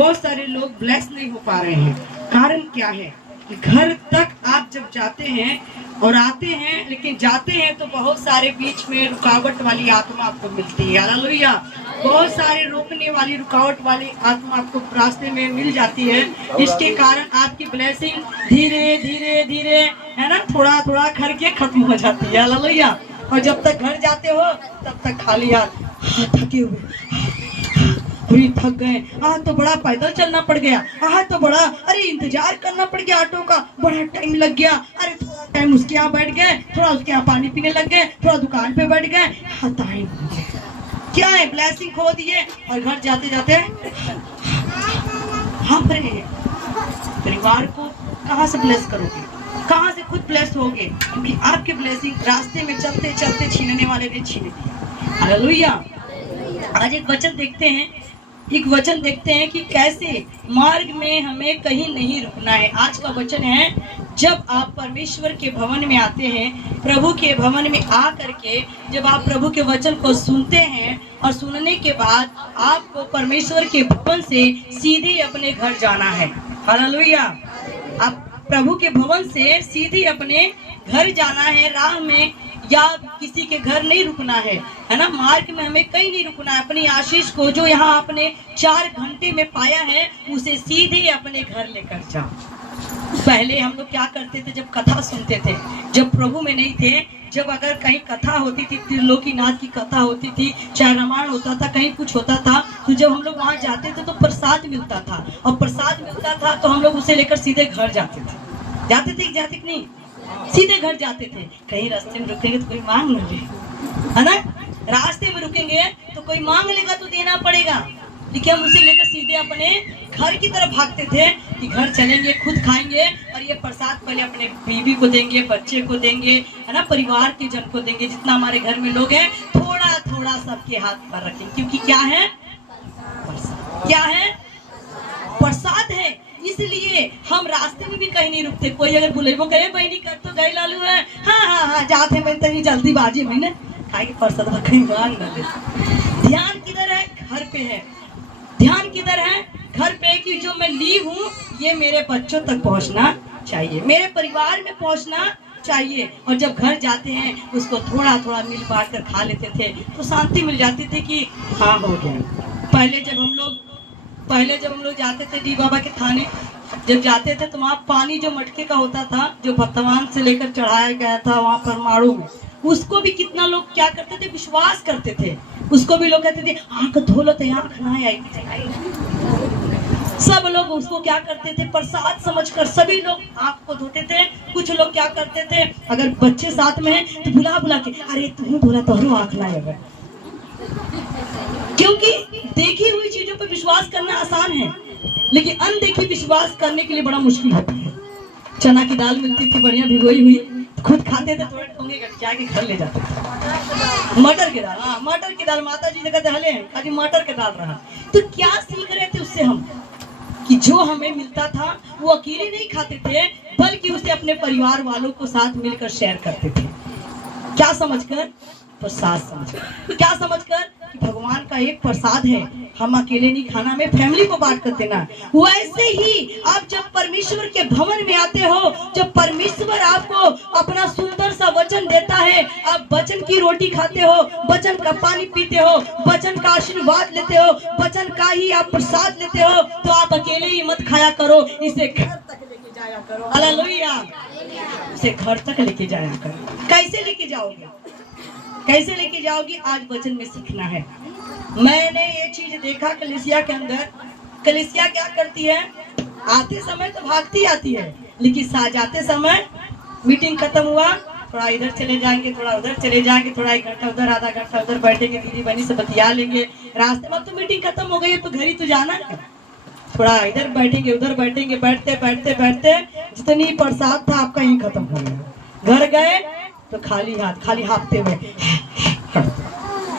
बहुत सारे लोग ब्लेस नहीं हो पा रहे हैं। कारण क्या है कि घर तक आप जब जाते हैं और आते हैं, लेकिन जाते हैं तो बहुत सारे बीच में रुकावट वाली आत्मा आपको मिलती है। हालेलुया। बहुत सारे रोकने वाली, रुकावट वाली आत्मा आपको रास्ते में मिल जाती है, जिसके कारण आपकी ब्लेसिंग धीरे धीरे धीरे, है ना, थोड़ा थोड़ा करके खत्म हो जाती है। हालेलुया। और जब तक घर जाते हो तब तक खाली हाथ, थके हुए, पूरी थक गए, आज तो बड़ा पैदल चलना पड़ गया, आज तो बड़ा, अरे इंतजार करना पड़ गया ऑटो का, बड़ा टाइम लग गया, अरे थोड़ा टाइम उसके यहाँ बैठ गए, थोड़ा उसके यहाँ पानी पीने लग गए, थोड़ा दुकान पे बैठ गए, हाँ टाइम क्या है, ब्लेसिंग खो दिए। और घर जाते जाते हाँ परिवार को कहाँ से ब्लेस करोगे, कहाँ से खुद ब्लेस होगे, क्योंकि आपके ब्लेसिंग रास्ते में चलते चलते छीनने वाले ने छीन दिया। हालेलुया। आज एक वचन देखते हैं कि कैसे मार्ग में हमें कहीं नहीं रुकना है। आज का वचन है, जब आप परमेश्वर के भवन में आते हैं, प्रभु के भवन में आ करके जब आप प्रभु के वचन को सुनते हैं और सुनने के बाद आपको परमेश्वर के भवन से सीधे अपने घर जाना है। हालेलुया। आप प्रभु के भवन से सीधे अपने घर जाना है, राह में या किसी के घर नहीं रुकना है ना। मार्ग में हमें कहीं नहीं रुकना है। अपनी आशीष को जो यहाँ आपने 4 घंटे में पाया है, उसे सीधे अपने घर लेकर जाओ। पहले हम लोग क्या करते थे, जब कथा सुनते थे, जब प्रभु में नहीं थे, जब अगर कहीं कथा होती थी, त्रिलोकीनाथ की कथा होती थी, चाहे रामायण होता था, कहीं कुछ होता था, तो जब हम लोग वहाँ जाते थे तो प्रसाद मिलता था, और प्रसाद मिलता था तो हम लोग उसे लेकर सीधे घर जाते थे। जाते कि नहीं? सीधे घर जाते थे। कहीं रास्ते में रुकेंगे तो कोई मांग ले, है ना, रास्ते में रुकेंगे तो कोई मांग लेगा तो देना पड़ेगा, लेकिन हम उसे लेकर सीधे अपने घर की तरफ भागते थे कि घर चलेंगे, खुद खाएंगे, और ये प्रसाद पहले अपने बीवी को देंगे, बच्चे को देंगे, है ना, परिवार के जन को देंगे, जितना हमारे घर में लोग हैं, थोड़ा थोड़ा सबके हाथ पर रखेंगे, क्योंकि क्या है, क्या है, प्रसाद है। इसलिए हम रास्ते में भी कहीं नहीं रुकते। कोई अगर बुलेबो करे, बहनी कर तो गए लालू है, हाँ जाते मैं तनी जल्दीबाजी में ना खाएंगे प्रसाद, कहीं मांग न ले। ध्यान किधर है? घर पे है। ध्यान किधर है? घर पे, कि जो मैं ली हूँ ये मेरे बच्चों तक पहुँचना चाहिए, मेरे परिवार में पहुँचना चाहिए। और जब घर जाते हैं उसको थोड़ा थोड़ा मिल बांट कर खा लेते थे तो शांति मिल जाती थी कि हाँ हो गया। पहले जब हम लोग जाते थे डी बाबा के थाने, जब जाते थे तो वहाँ पानी जो मटके का होता था, जो भगवान से लेकर चढ़ाया गया था वहाँ पर माड़ू में, उसको भी कितना लोग क्या करते थे, विश्वास करते थे। उसको भी लोग कहते थे आँख धो लो तो आँख ना आई। सब लोग उसको क्या करते थे, प्रसाद समझकर सभी लोग आँख को धोते थे। कुछ लोग क्या करते थे, अगर बच्चे साथ में हैं तो बुला के, अरे तुम बोला तो आँख लाएगा, क्योंकि देखी हुई चीजों पर विश्वास करना आसान है, लेकिन अनदेखी विश्वास करने के लिए बड़ा मुश्किल होता है। चना की दाल मिलती थी बढ़िया भिगोई हुई, खुद खाते थे, थोड़े ठोंगे के घर ले जाते थे। मटर की दाल, हाँ मटर की दाल, माता जी कहते हले खाली मटर के दाल रहा। तो क्या सीख रहे थे उससे हम, कि जो हमें मिलता था वो अकेले नहीं खाते थे, बल्कि उसे अपने परिवार वालों को साथ मिलकर शेयर करते थे। क्या समझकर? प्रसाद समझकर। क्या समझकर? कि भगवान का एक प्रसाद है, हम अकेले नहीं खाना, में फैमिली को बांट कर देना। वैसे ही आप जब परमेश्वर के भवन में आते हो, जब परमेश्वर आपको अपना सुंदर सा वचन देता है, आप वचन की रोटी खाते हो, वचन का पानी पीते हो, वचन का आशीर्वाद लेते हो, वचन का ही आप प्रसाद लेते हो, तो आप अकेले ही मत खाया करो, इसे घर तक लेके जाया करो। हालेलुया। इसे घर तक लेके जाया करो। कैसे लेके जाओगे? कैसे लेके जाओगी? आज वचन में सीखना है। मैंने ये चीज देखा कलीसिया के अंदर। कलीसिया क्या करती है, आते समय तो भागती आती है, लेकिन जाते समय मीटिंग खत्म हुआ, थोड़ा इधर चले जाएंगे, थोड़ा उधर चले जाएंगे, थोड़ा 1 घंटा उधर, आधा घंटा उधर बैठेंगे, दीदी बहनी से बतिया लेंगे, रास्ते में तो मीटिंग खत्म हो गई है तो घर ही तो जाना है, थोड़ा इधर बैठेंगे उधर बैठेंगे, बैठते बैठते बैठते जितनी प्रसाद था आपका यही खत्म हो गया। घर गए तो खाली हाथ, खाली हाफते हुए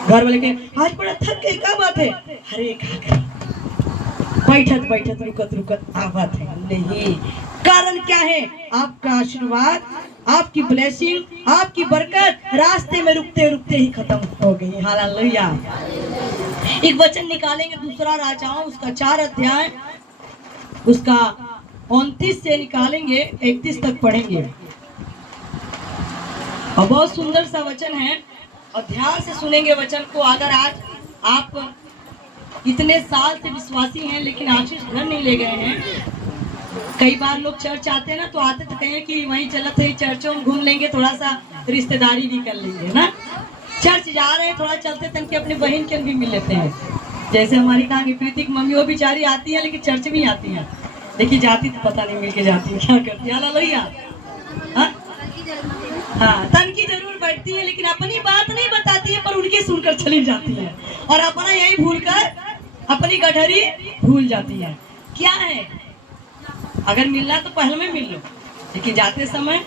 घर वाले के आज बड़ा थक गई, क्या बात है? अरे बैठत बैठत रुकत आवत है नहीं। कारण क्या है? आपका आशीर्वाद, आपकी ब्लेसिंग, आपकी बरकत रास्ते में रुकते रुकते ही खत्म हो गई। हालेलुया। एक वचन निकालेंगे, दूसरा राजाओं उसका 4 अध्याय उसका 29 से निकालेंगे 31 तक पढ़ेंगे। और बहुत सुंदर सा वचन है और ध्यान से सुनेंगे वचन को। अगर आज आप इतने साल से विश्वासी हैं लेकिन आशीष घर नहीं ले गए हैं, कई बार लोग चर्च आते हैं ना, तो आते तो कहें कि वहीं चलत है चर्चों में घूम लेंगे, थोड़ा सा रिश्तेदारी भी कर लेंगे ना। चर्च जा रहे हैं, थोड़ा चलते तन के अपने बहन के भी मिल लेते हैं। जैसे हमारी कहा कि प्रीति की मम्मी, वो बेचारी आती है लेकिन चर्च भी आती है, देखिए जाती तो पता नहीं मिल के जाती है क्या करती है। हालेलुया। हाँ, तन की जरूर बैठती है लेकिन अपनी बात नहीं बताती है, पर उनकी सुनकर चली जाती है और अपना यही भूलकर अपनी गठरी भूल जाती है। क्या है, अगर मिलना तो पहले में मिल लो, लेकिन जाते समय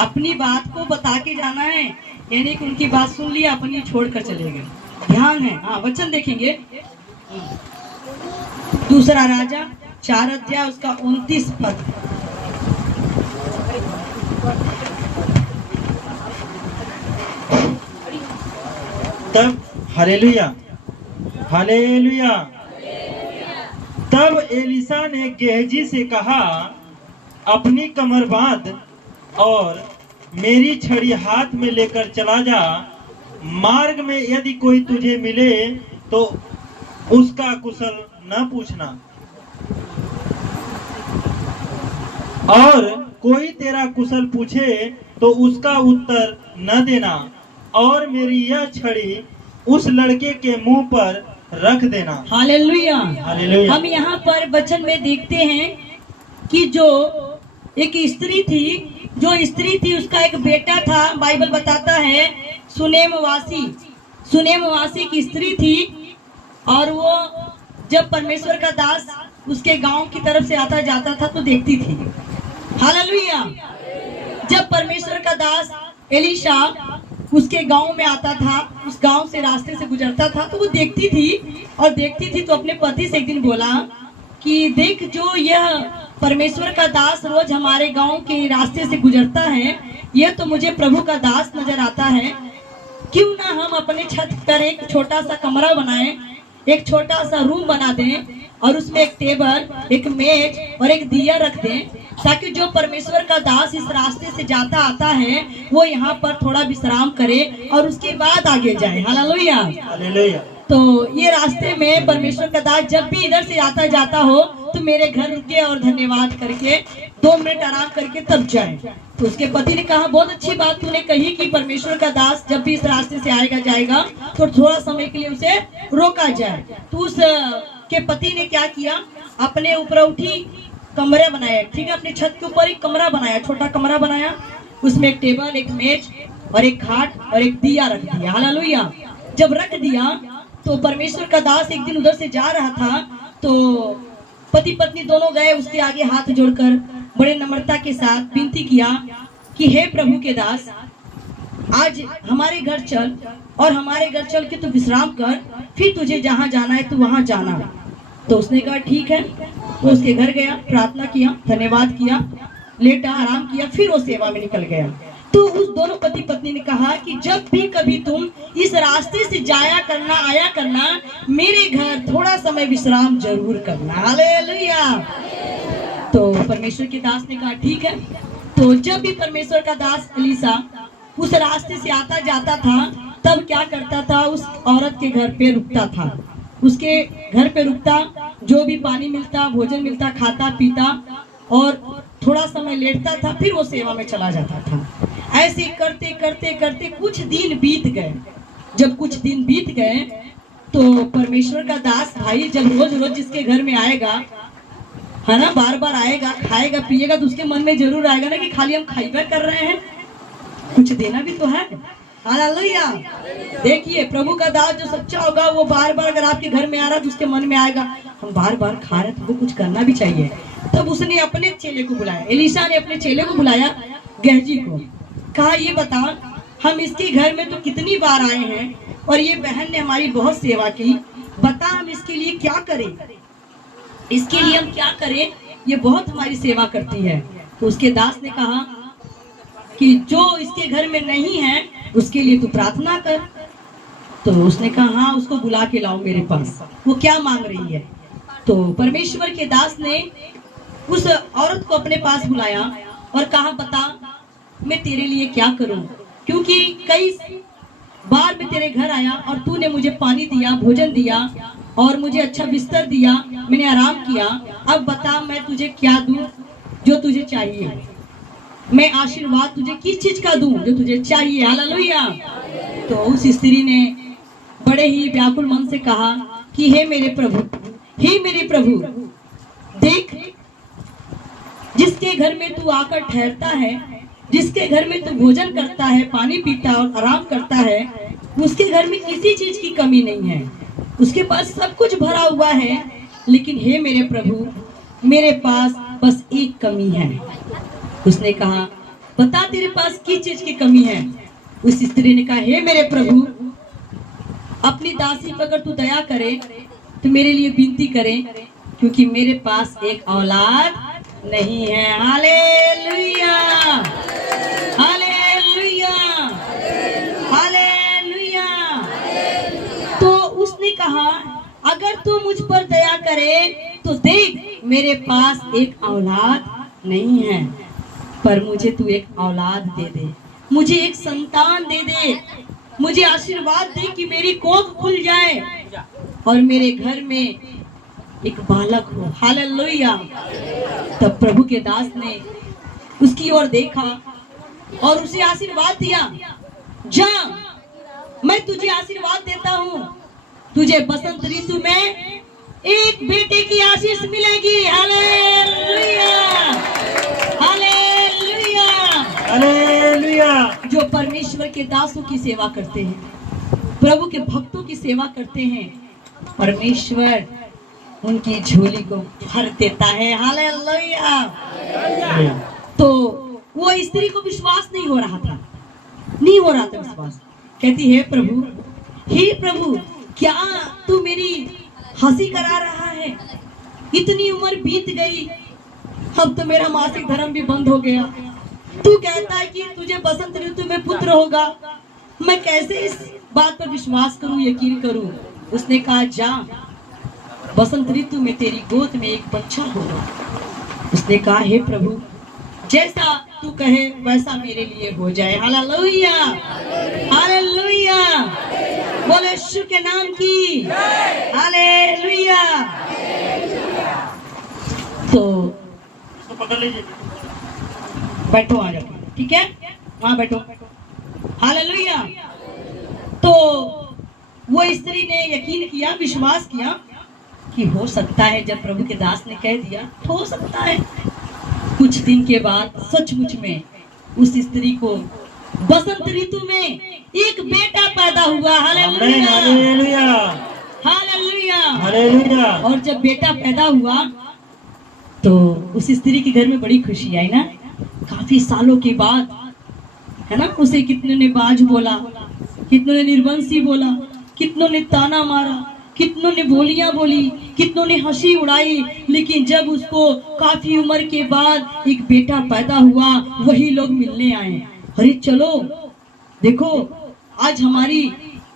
अपनी बात को बता के जाना है, यानी कि उनकी बात सुन लिया अपनी छोड़कर चले गए। ध्यान है। हाँ, वचन देखेंगे। दूसरा राजा 4 अध्याय उसका 29 पद। तब हालेलुया हालेलुया। तब एलिशा ने गेहजी से कहा, अपनी कमर बांध और मेरी छड़ी हाथ में लेकर चला जा। मार्ग में यदि कोई तुझे मिले तो उसका कुशल न पूछना, और कोई तेरा कुशल पूछे तो उसका उत्तर न देना, और मेरी यह छड़ी उस लड़के के मुंह पर रख देना। Hallelujah hallelujah. हम यहाँ पर वचन में देखते हैं कि जो एक स्त्री थी उसका एक बेटा था। बाइबल बताता है सुनेमवासी की स्त्री थी, और वो जब परमेश्वर का दास उसके गांव की तरफ से आता जाता था तो देखती थी। हालेलुया। जब परमेश्वर का दास एलीशा उसके गांव में आता था, उस गांव से रास्ते से गुजरता था, तो वो देखती थी तो अपने पति से एक दिन बोला कि देख, जो यह परमेश्वर का दास रोज हमारे गांव के रास्ते से गुजरता है, यह तो मुझे प्रभु का दास नजर आता है। क्यों ना हम अपने छत पर एक छोटा सा कमरा बनाएं, एक छोटा सा रूम बना दें और उसमें एक टेबल, एक मेज और एक दिया रख दें, ताकि जो परमेश्वर का दास इस रास्ते से जाता आता है वो यहाँ पर थोड़ा विश्राम करे और उसके बाद आगे जाए। Hallelujah hallelujah. तो ये रास्ते में परमेश्वर का दास जब भी इधर से आता जाता हो तो मेरे घर रुके और धन्यवाद करके 2 मिनट आराम करके तब जाए। तो उसके पति ने कहा, बहुत अच्छी बात तूने कही कि परमेश्वर का दास जब भी इस रास्ते से आएगा जाएगा तो थोड़ा समय के लिए उसे रोका जाए। तो उस के पति ने क्या किया, अपने ऊपर उठी कमरे बनाया। ठीक है, अपने छत के ऊपर एक कमरा बनाया, छोटा कमरा बनाया, उसमें एक टेबल, एक मेज और एक खाट और एक दिया रख दिया। हालेलुया। जब रख दिया तो परमेश्वर का दास एक दिन उधर से जा रहा था, तो पति पत्नी दोनों गए उसके आगे हाथ जोड़कर बड़े नम्रता के साथ विनती किया कि हे प्रभु के दास, आज हमारे घर चल और हमारे घर चल के तू विश्राम कर, फिर तुझे जहाँ जाना है तू वहाँ जाना। तो उसने कहा ठीक है। वो उसके घर गया, प्रार्थना किया, धन्यवाद किया, लेटा आराम किया, फिर वो सेवा में निकल गया। तो उस दोनों पति पत्नी ने कहा कि जब भी कभी तुम इस रास्ते से जाया करना आया करना, मेरे घर थोड़ा समय विश्राम जरूर करना। हालेलुया। तो परमेश्वर के दास ने कहा ठीक है। तो जब भी परमेश्वर का दास एलीशा उस रास्ते से आता जाता था तब क्या करता था, उस औरत के घर पे रुकता था, उसके घर पे रुकता, जो भी पानी मिलता, भोजन मिलता, खाता पीता और थोड़ा समय लेटता था, फिर वो सेवा में चला जाता था। ऐसे करते करते करते कुछ दिन बीत गए। जब कुछ दिन बीत गए तो परमेश्वर का दास भाई जब रोज रोज जिसके घर में आएगा, है ना, बार बार आएगा, खाएगा पिएगा, तो उसके मन में जरूर आएगा ना कि खाली हम खाइबा कर रहे हैं, कुछ देना भी तो है। हालेलुया। देखिए, प्रभु का दास जो सच्चा होगा वो बार बार अगर आपके घर में आ रहा है तो उसके मन में आएगा हम बार बार खा रहे हैं तो कुछ करना भी चाहिए। तब उसने अपने चेले को बुलाया, एलीशा ने अपने चेले को बुलाया, गेहजी को, कहा ये बता, हम इसके घर में तो कितनी बार आए हैं और ये बहन ने हमारी बहुत सेवा की, बता हम इसके लिए क्या करें, इसके लिए हम क्या करें, ये बहुत हमारी सेवा करती है। तो उसके दास ने कहा कि जो इसके घर में नहीं है उसके लिए तू प्रार्थना कर। तो उसने कहा हाँ, उसको बुला के लाओ मेरे पास, वो क्या मांग रही है। तो परमेश्वर के दास ने उस औरत को अपने पास बुलाया और कहा, बता मैं तेरे लिए क्या करूं, क्योंकि कई बार मैं तेरे घर आया और तूने मुझे पानी दिया, भोजन दिया और मुझे अच्छा बिस्तर दिया, मैंने आराम किया। अब बता मैं तुझे क्या दूं जो तुझे चाहिए, मैं आशीर्वाद तुझे किस चीज का दूं जो तुझे चाहिए। हालेलुया। तो उस स्त्री ने बड़े ही व्याकुल मन से कहा कि हे मेरे प्रभु, हे मेरे प्रभु, देख जिसके घर में तू आकर ठहरता है, जिसके घर में तू भोजन करता है, पानी पीता और आराम करता है, उसके घर में किसी चीज की कमी नहीं है, उसके पास सब कुछ भरा हुआ है। लेकिन हे मेरे प्रभु, मेरे पास बस एक कमी है। उसने कहा, बता तेरे पास किस चीज की कमी है। उस स्त्री ने कहा, हे मेरे प्रभु, अपनी दासी पर अगर तू दया करे तो मेरे लिए विनती करे, क्योंकि मेरे पास एक औलाद नहीं है। Hallelujah, hallelujah, hallelujah. तो उसने कहा, अगर तू मुझ पर दया करे तो देख मेरे पास एक औलाद नहीं है, पर मुझे तू एक औलाद दे दे, मुझे एक संतान दे दे, मुझे आशीर्वाद दे कि मेरी कोख खुल जाए और मेरे घर में एक बालक हो। हालेलुया। तब प्रभु के दास ने उसकी ओर देखा और उसे आशीर्वाद दिया, जा मैं तुझे आशीर्वाद देता हूँ, तुझे बसंत ऋतु में एक बेटे की आशीष मिलेगी। Hallelujah, hallelujah, hallelujah. जो परमेश्वर के दासों की सेवा करते हैं, प्रभु के भक्तों की सेवा करते हैं, परमेश्वर उनकी झोली को भर देता है। हालेलुया। तो वो स्त्री को विश्वास नहीं हो रहा था, नहीं हो रहा था विश्वास। कहती, हे प्रभु, हे प्रभु, क्या तू मेरी हंसी करा रहा है? इतनी उम्र बीत गई, अब तो मेरा मासिक धर्म भी बंद हो गया। तू कहता है कि तुझे बसंत ऋतु में पुत्र होगा, मैं कैसे इस बात पर विश्वास करूं, यकीन करूं। उसने कहा, जा बसंत ऋतु में तेरी गोद में एक बच्चा होगा। उसने कहा, हे प्रभु, जैसा तू कहे वैसा मेरे लिए हो जाए। हालेलुया, हालेलुया, बोले यीशु के नाम की हालेलुया। तो पकड़ लीजिए, बैठो, आ जाओ, ठीक है, वहां बैठो। हालेलुया। तो वो स्त्री ने यकीन किया, विश्वास किया कि हो सकता है, जब प्रभु के दास ने कह दिया तो हो सकता है। कुछ दिन के बाद सचमुच में उस स्त्री को बसंत ऋतु में एक बेटा पैदा हुआ। Hallelujah, hallelujah, hallelujah, hallelujah. और जब बेटा पैदा हुआ तो उस स्त्री के घर में बड़ी खुशी आई ना। काफी सालों के बाद, है ना, उसे कितने ने बाज बोला, कितनों ने निर्वंशी बोला, कितनों ने ताना मारा, कितनों ने बोलियां बोली, कितनों ने हंसी उड़ाई, लेकिन जब उसको काफी उम्र के बाद एक बेटा पैदा हुआ, वही लोग मिलने आए। अरे चलो देखो, आज हमारी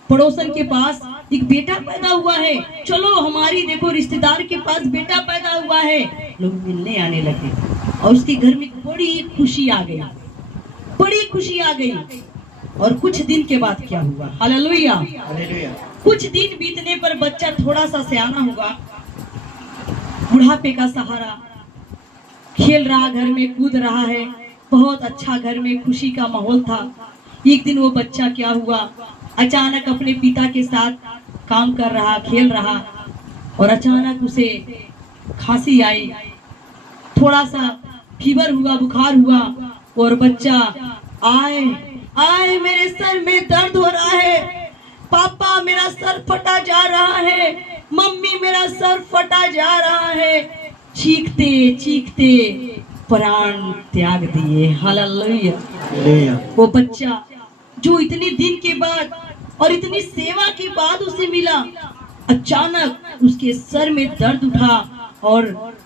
पड़ोसन के पास एक बेटा पैदा हुआ है, चलो हमारी देखो रिश्तेदार के पास बेटा पैदा हुआ है। लोग मिलने आने लगे और उसके घर में बड़ी खुशी आ गई, बड़ी खुशी आ गई। और कुछ दिन के बाद क्या हुआ? Hallelujah, hallelujah. कुछ दिन बीतने पर बच्चा थोड़ा सा सयाना हुआ, बुढ़ापे का सहारा, खेल रहा, घर में कूद रहा है, बहुत अच्छा घर में खुशी का माहौल था। एक दिन वो बच्चा क्या हुआ, अचानक अपने पिता के साथ काम कर रहा, खेल रहा, और अचानक उसे खांसी आई, थोड़ा सा फीवर हुआ, बुखार हुआ, और बच्चा आए आए मेरे सर में दर्द हो रहा है, पापा मेरा सर फटा जा रहा है, मम्मी मेरा सर फटा जा रहा है। चीखते चीखते प्राण त्याग दिए। Hallelujah, hallelujah. वो बच्चा जो इतने दिन के बाद और इतनी सेवा के बाद उसे मिला, अचानक उसके सर में दर्द उठा और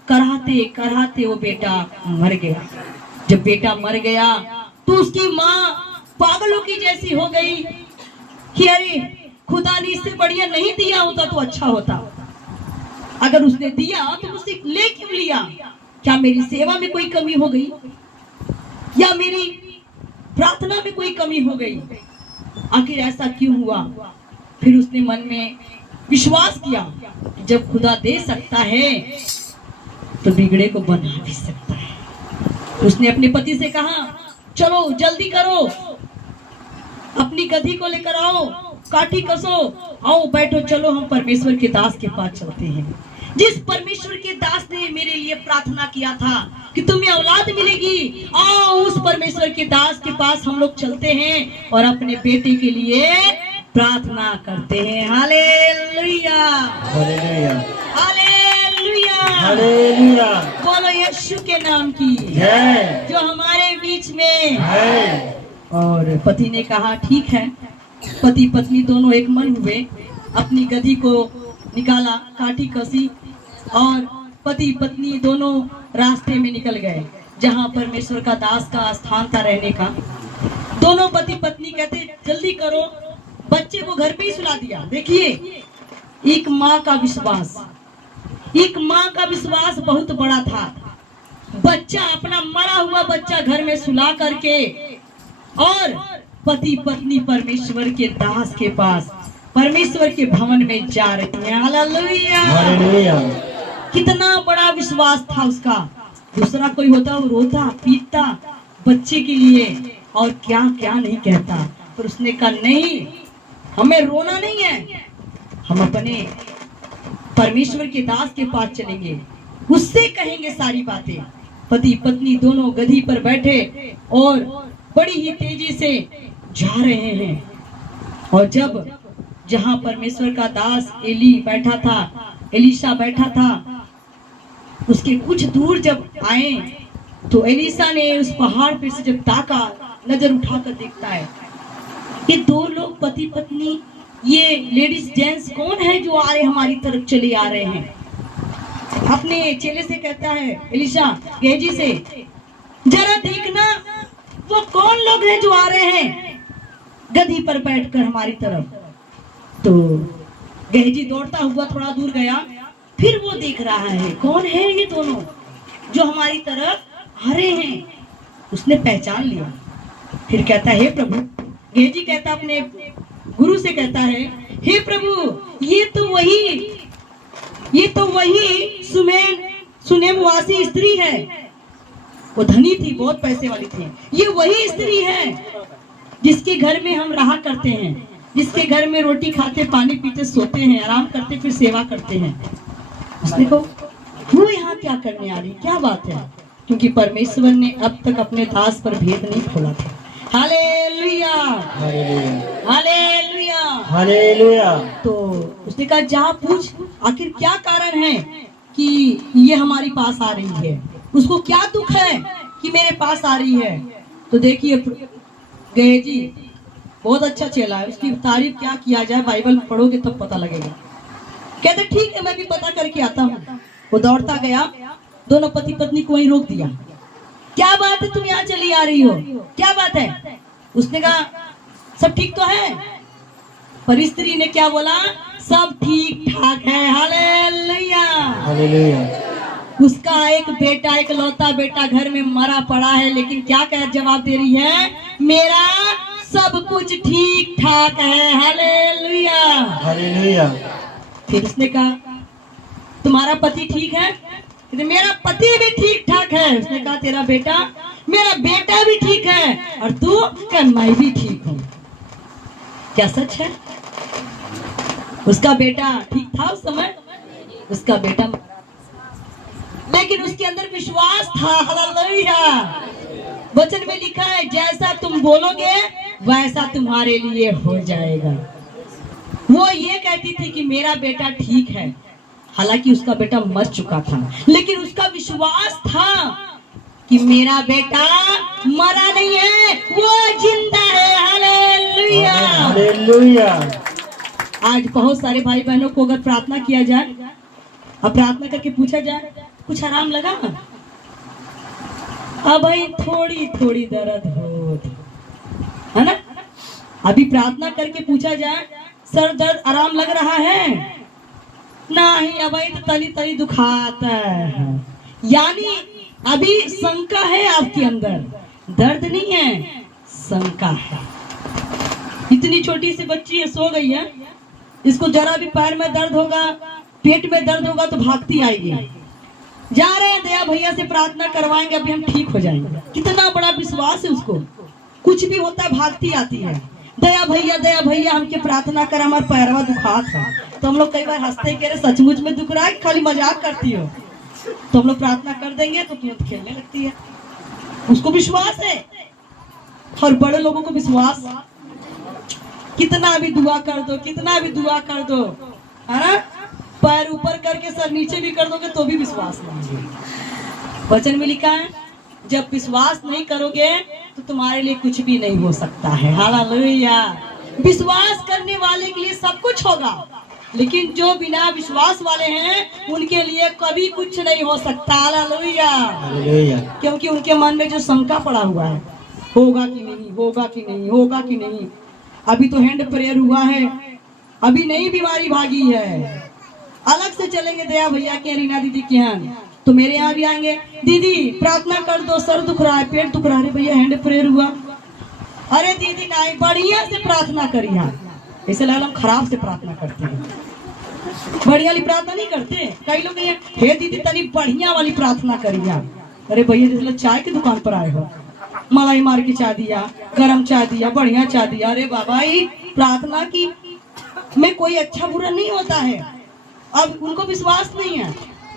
कराहते कराहते वो बेटा मर गया। जब बेटा मर गया तो उसकी माँ पागलों की जैसी हो गई कि अरे खुदा ने इससे बढ़िया नहीं दिया होता तो अच्छा होता, अगर उसने दिया तो उसे ले क्यों लिया, क्या मेरी सेवा में कोई कमी हो गई या मेरी प्रार्थना में कोई कमी हो गई? आखिर ऐसा क्यों हुआ? फिर उसने मन में विश्वास किया कि जब खुदा दे सकता है तो बिगड़े को बना भी सकता है। उसने अपने पति से कहा, चलो जल्दी करो, अपनी गधी को लेकर आओ, काठी कसो, आओ बैठो, चलो हम परमेश्वर के दास के पास चलते हैं। जिस परमेश्वर के दास ने मेरे लिए प्रार्थना किया था कि तुम्हें औलाद मिलेगी, आओ उस परमेश्वर के दास के पास हम लोग चलते हैं और अपने बेटे के लिए प्रार्थना करते हैं। Hallelujah, hallelujah, hallelujah, hallelujah. बोलो यीशु के नाम की जय, जो हमारे बीच में जय। और पति ने कहा ठीक है। पति पत्नी दोनों एक मन हुए, अपनी गधी को निकाला, काठी कसी और पति पत्नी दोनों रास्ते में निकल गए जहां परमेश्वर का दास का स्थान था रहने का। दोनों पति पत्नी कहते जल्दी करो, बच्चे को घर पे ही सुला दिया। देखिए एक माँ का विश्वास, एक माँ का विश्वास बहुत बड़ा था। बच्चा, अपना मरा हुआ बच्चा घर में सुला करके और पति पत्नी परमेश्वर के दास के पास, परमेश्वर के भवन में जा रही हैं। Hallelujah, hallelujah. कितना बड़ा विश्वास था उसका। दूसरा कोई होता वो रोता पीटता बच्चे के लिए और क्या क्या नहीं कहता, पर उसने कहा नहीं, हमें रोना नहीं है, हम अपने परमेश्वर के दास के पास चलेंगे, उससे कहेंगे सारी बातें। पति पत्नी दोनों गधी पर बैठे और बड़ी ही तेजी से जा रहे हैं। और जब जहां परमेश्वर का दास एली बैठा था, एलीशा बैठा था, उसके कुछ दूर जब आए तो एलीशा ने उस पहाड़ पे से जब ताका, नजर उठाकर देखता है ये दो लोग पति पत्नी, ये लेडीज जेंट्स कौन है जो आ रहे हमारी तरफ चले आ रहे हैं। अपने चेले से कहता है एलीशा, गेहजी से, जरा देखना वो कौन लोग हैं जो आ रहे हैं गधी पर बैठकर हमारी तरफ। तो गेहजी दौड़ता हुआ थोड़ा दूर गया, फिर वो देख रहा है कौन है ये दोनों जो हमारी तरफ आ रहे हैं। उसने पहचान लिया। फिर कहता है हे प्रभु, गेहजी कहता अपने गुरु से कहता है, हे प्रभु ये तो वही सुनेमवासी स्त्री है। वो धनी थी, बहुत पैसे वाली थी। ये वही स्त्री है जिसके घर में हम रहा करते हैं, जिसके घर में रोटी खाते, पानी पीते, सोते हैं, आराम करते, फिर सेवा करते हैं। उसने कहा वो यहाँ क्या करने आ रही, क्या बात है? क्योंकि परमेश्वर ने अब तक अपने दास पर भेद नहीं खोला था। Hallelujah, hallelujah, hallelujah. तो उसने कहा जा पूछ, आखिर क्या कारण है कि ये हमारी पास आ रही है, उसको क्या दुख है कि मेरे पास आ रही है। तो देखिए गेहजी बहुत अच्छा चेला है, उसकी तारीफ क्या किया जाए, बाइबल पढ़ोगे तब पता लगेगा। कहते ठीक है मैं भी पता करके आता हूँ। वो दौड़ता गया, दोनों पति पत्नी को वहीं रोक दिया। क्या बात है, तुम यहाँ चली आ रही हो, क्या बात है? उसने कहा सब ठीक तो है, पर स्त्री ने क्या बोला, सब ठीक ठाक है। Hallelujah, hallelujah. उसका एक बेटा, एक लौता बेटा घर में मरा पड़ा है, लेकिन क्या कह जवाब दे रही है, मेरा सब कुछ ठीक ठाक है। Hallelujah, hallelujah. फिर उसने कहा तुम्हारा पति ठीक है? मेरा पति भी ठीक ठाक है। उसने कहा तेरा बेटा? मेरा बेटा भी ठीक है। और तू? क्या मैं भी ठीक हूँ। क्या सच है? उसका बेटा ठीक था उस समय, उसका बेटा, लेकिन उसके अंदर विश्वास था। हालेलुया। वचन में लिखा है जैसा तुम बोलोगे वैसा तुम्हारे लिए हो जाएगा। वो ये कहती थी कि मेरा बेटा ठीक है, हालांकि उसका बेटा मर चुका था, लेकिन उसका विश्वास था कि मेरा बेटा मरा नहीं है, वो जिंदा है। Hallelujah, hallelujah. आज बहुत सारे भाई बहनों को अगर प्रार्थना किया जाए और प्रार्थना करके पूछा जाए कुछ आराम लगा? अब भाई थोड़ी थोड़ी दर्द हो, है ना? अभी प्रार्थना करके पूछा जाए सर दर्द आराम लग रहा है? नहीं, अब तो तली तली दुखाता है। यानी अभी शंका है आपके अंदर, दर्द नहीं है, शंका है। इतनी छोटी सी बच्ची है, सो गई है, इसको जरा भी पैर में दर्द होगा, पेट में दर्द होगा तो भागती आएगी। जा रहे हैं दया भैया से प्रार्थना करवाएंगे, अभी हम ठीक हो जाएंगे। कितना बड़ा विश्वास है उसको, कुछ भी होता है भागती आती है। दया भैया हमके प्रार्थना कर, हमारा पैरवा दुखा था। तो हम लोग कई बार हंसते कह रहे सचमुच में दुख रहा है, खाली मजाक करती हो। तो हम लोग प्रार्थना कर देंगे तो तुरंत खेलने लगती है। उसको विश्वास है, और बड़े लोगों को विश्वास, कितना भी दुआ कर दो, कितना भी दुआ कर दो, है ना, पैर ऊपर करके सर नीचे भी कर दोगे तो भी विश्वास नहीं है। वचन में लिखा है जब विश्वास नहीं करोगे तो तुम्हारे लिए कुछ भी नहीं हो सकता है। हालेलुया। विश्वास करने वाले के लिए सब कुछ होगा, लेकिन जो बिना विश्वास वाले हैं उनके लिए कभी कुछ नहीं हो सकता। हालेलुया। क्योंकि उनके मन में जो शंका पड़ा हुआ है, होगा कि नहीं, होगा कि नहीं, होगा कि नहीं। अभी तो हैंड प्रेयर हुआ है, अभी नई बीमारी भागी है। अलग से चलेंगे दया भैया के, रीना दीदी के यहाँ, तो मेरे यहाँ भी आएंगे, दीदी प्रार्थना कर दो, सर दुख रहा है, पेट दुख रहा है। भैया हैंड प्रेयर हुआ, अरे दीदी नहीं, बढ़िया से प्रार्थना करिए। ऐसे लगा हम खराब से प्रार्थना करते हैं, बढ़िया वाली प्रार्थना नहीं करते। कई लोग हे दीदी तनी बढ़िया वाली प्रार्थना करिए। अरे भैया जैसे चाय की दुकान पर आए हो, मलाई मार के चाय दिया, गरम चाय दिया, बढ़िया चाय दिया। अरे बाबा ये प्रार्थना की में कोई अच्छा बुरा नहीं होता है। अब उनको विश्वास नहीं है,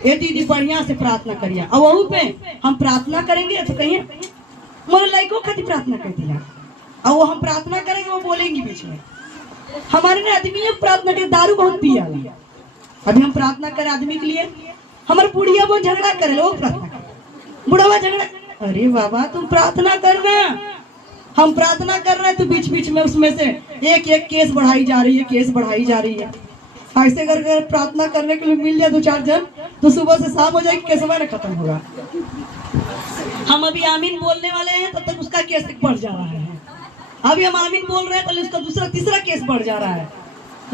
ये दीदी बढ़िया से प्रार्थना करिए। अब वहीं पे हम प्रार्थना करेंगे तो कहिए मोरे लाइको खाती प्रार्थना कर दिया, और वो हम प्रार्थना करेंगे वो बोलेंगी बीच में हमारे ने आदमी प्रार्थना के दारू बहुत पिया। अभी हम प्रार्थना करें आदमी के लिए, हमारे बुढ़िया बहुत झगड़ा करे, लोग प्रार्थना करे, बुढ़ावा झगड़ा। अरे बाबा तुम प्रार्थना करना, हम प्रार्थना कर रहे हैं तो बीच बीच में उसमें से एक एक केस बढ़ाई जा रही है, केस बढ़ाई जा रही है। ऐसे करके प्रार्थना करने के लिए मिल जाए दो चार जन तो सुबह से शाम हो जाएगी, केस हमारा खत्म होगा। हम अभी आमीन बोलने वाले हैं तब तक उसका केस बढ़ जा रहा है। अभी हम आमीन बोल रहे हैं तो उसका दूसरा तीसरा केस बढ़ जा रहा है।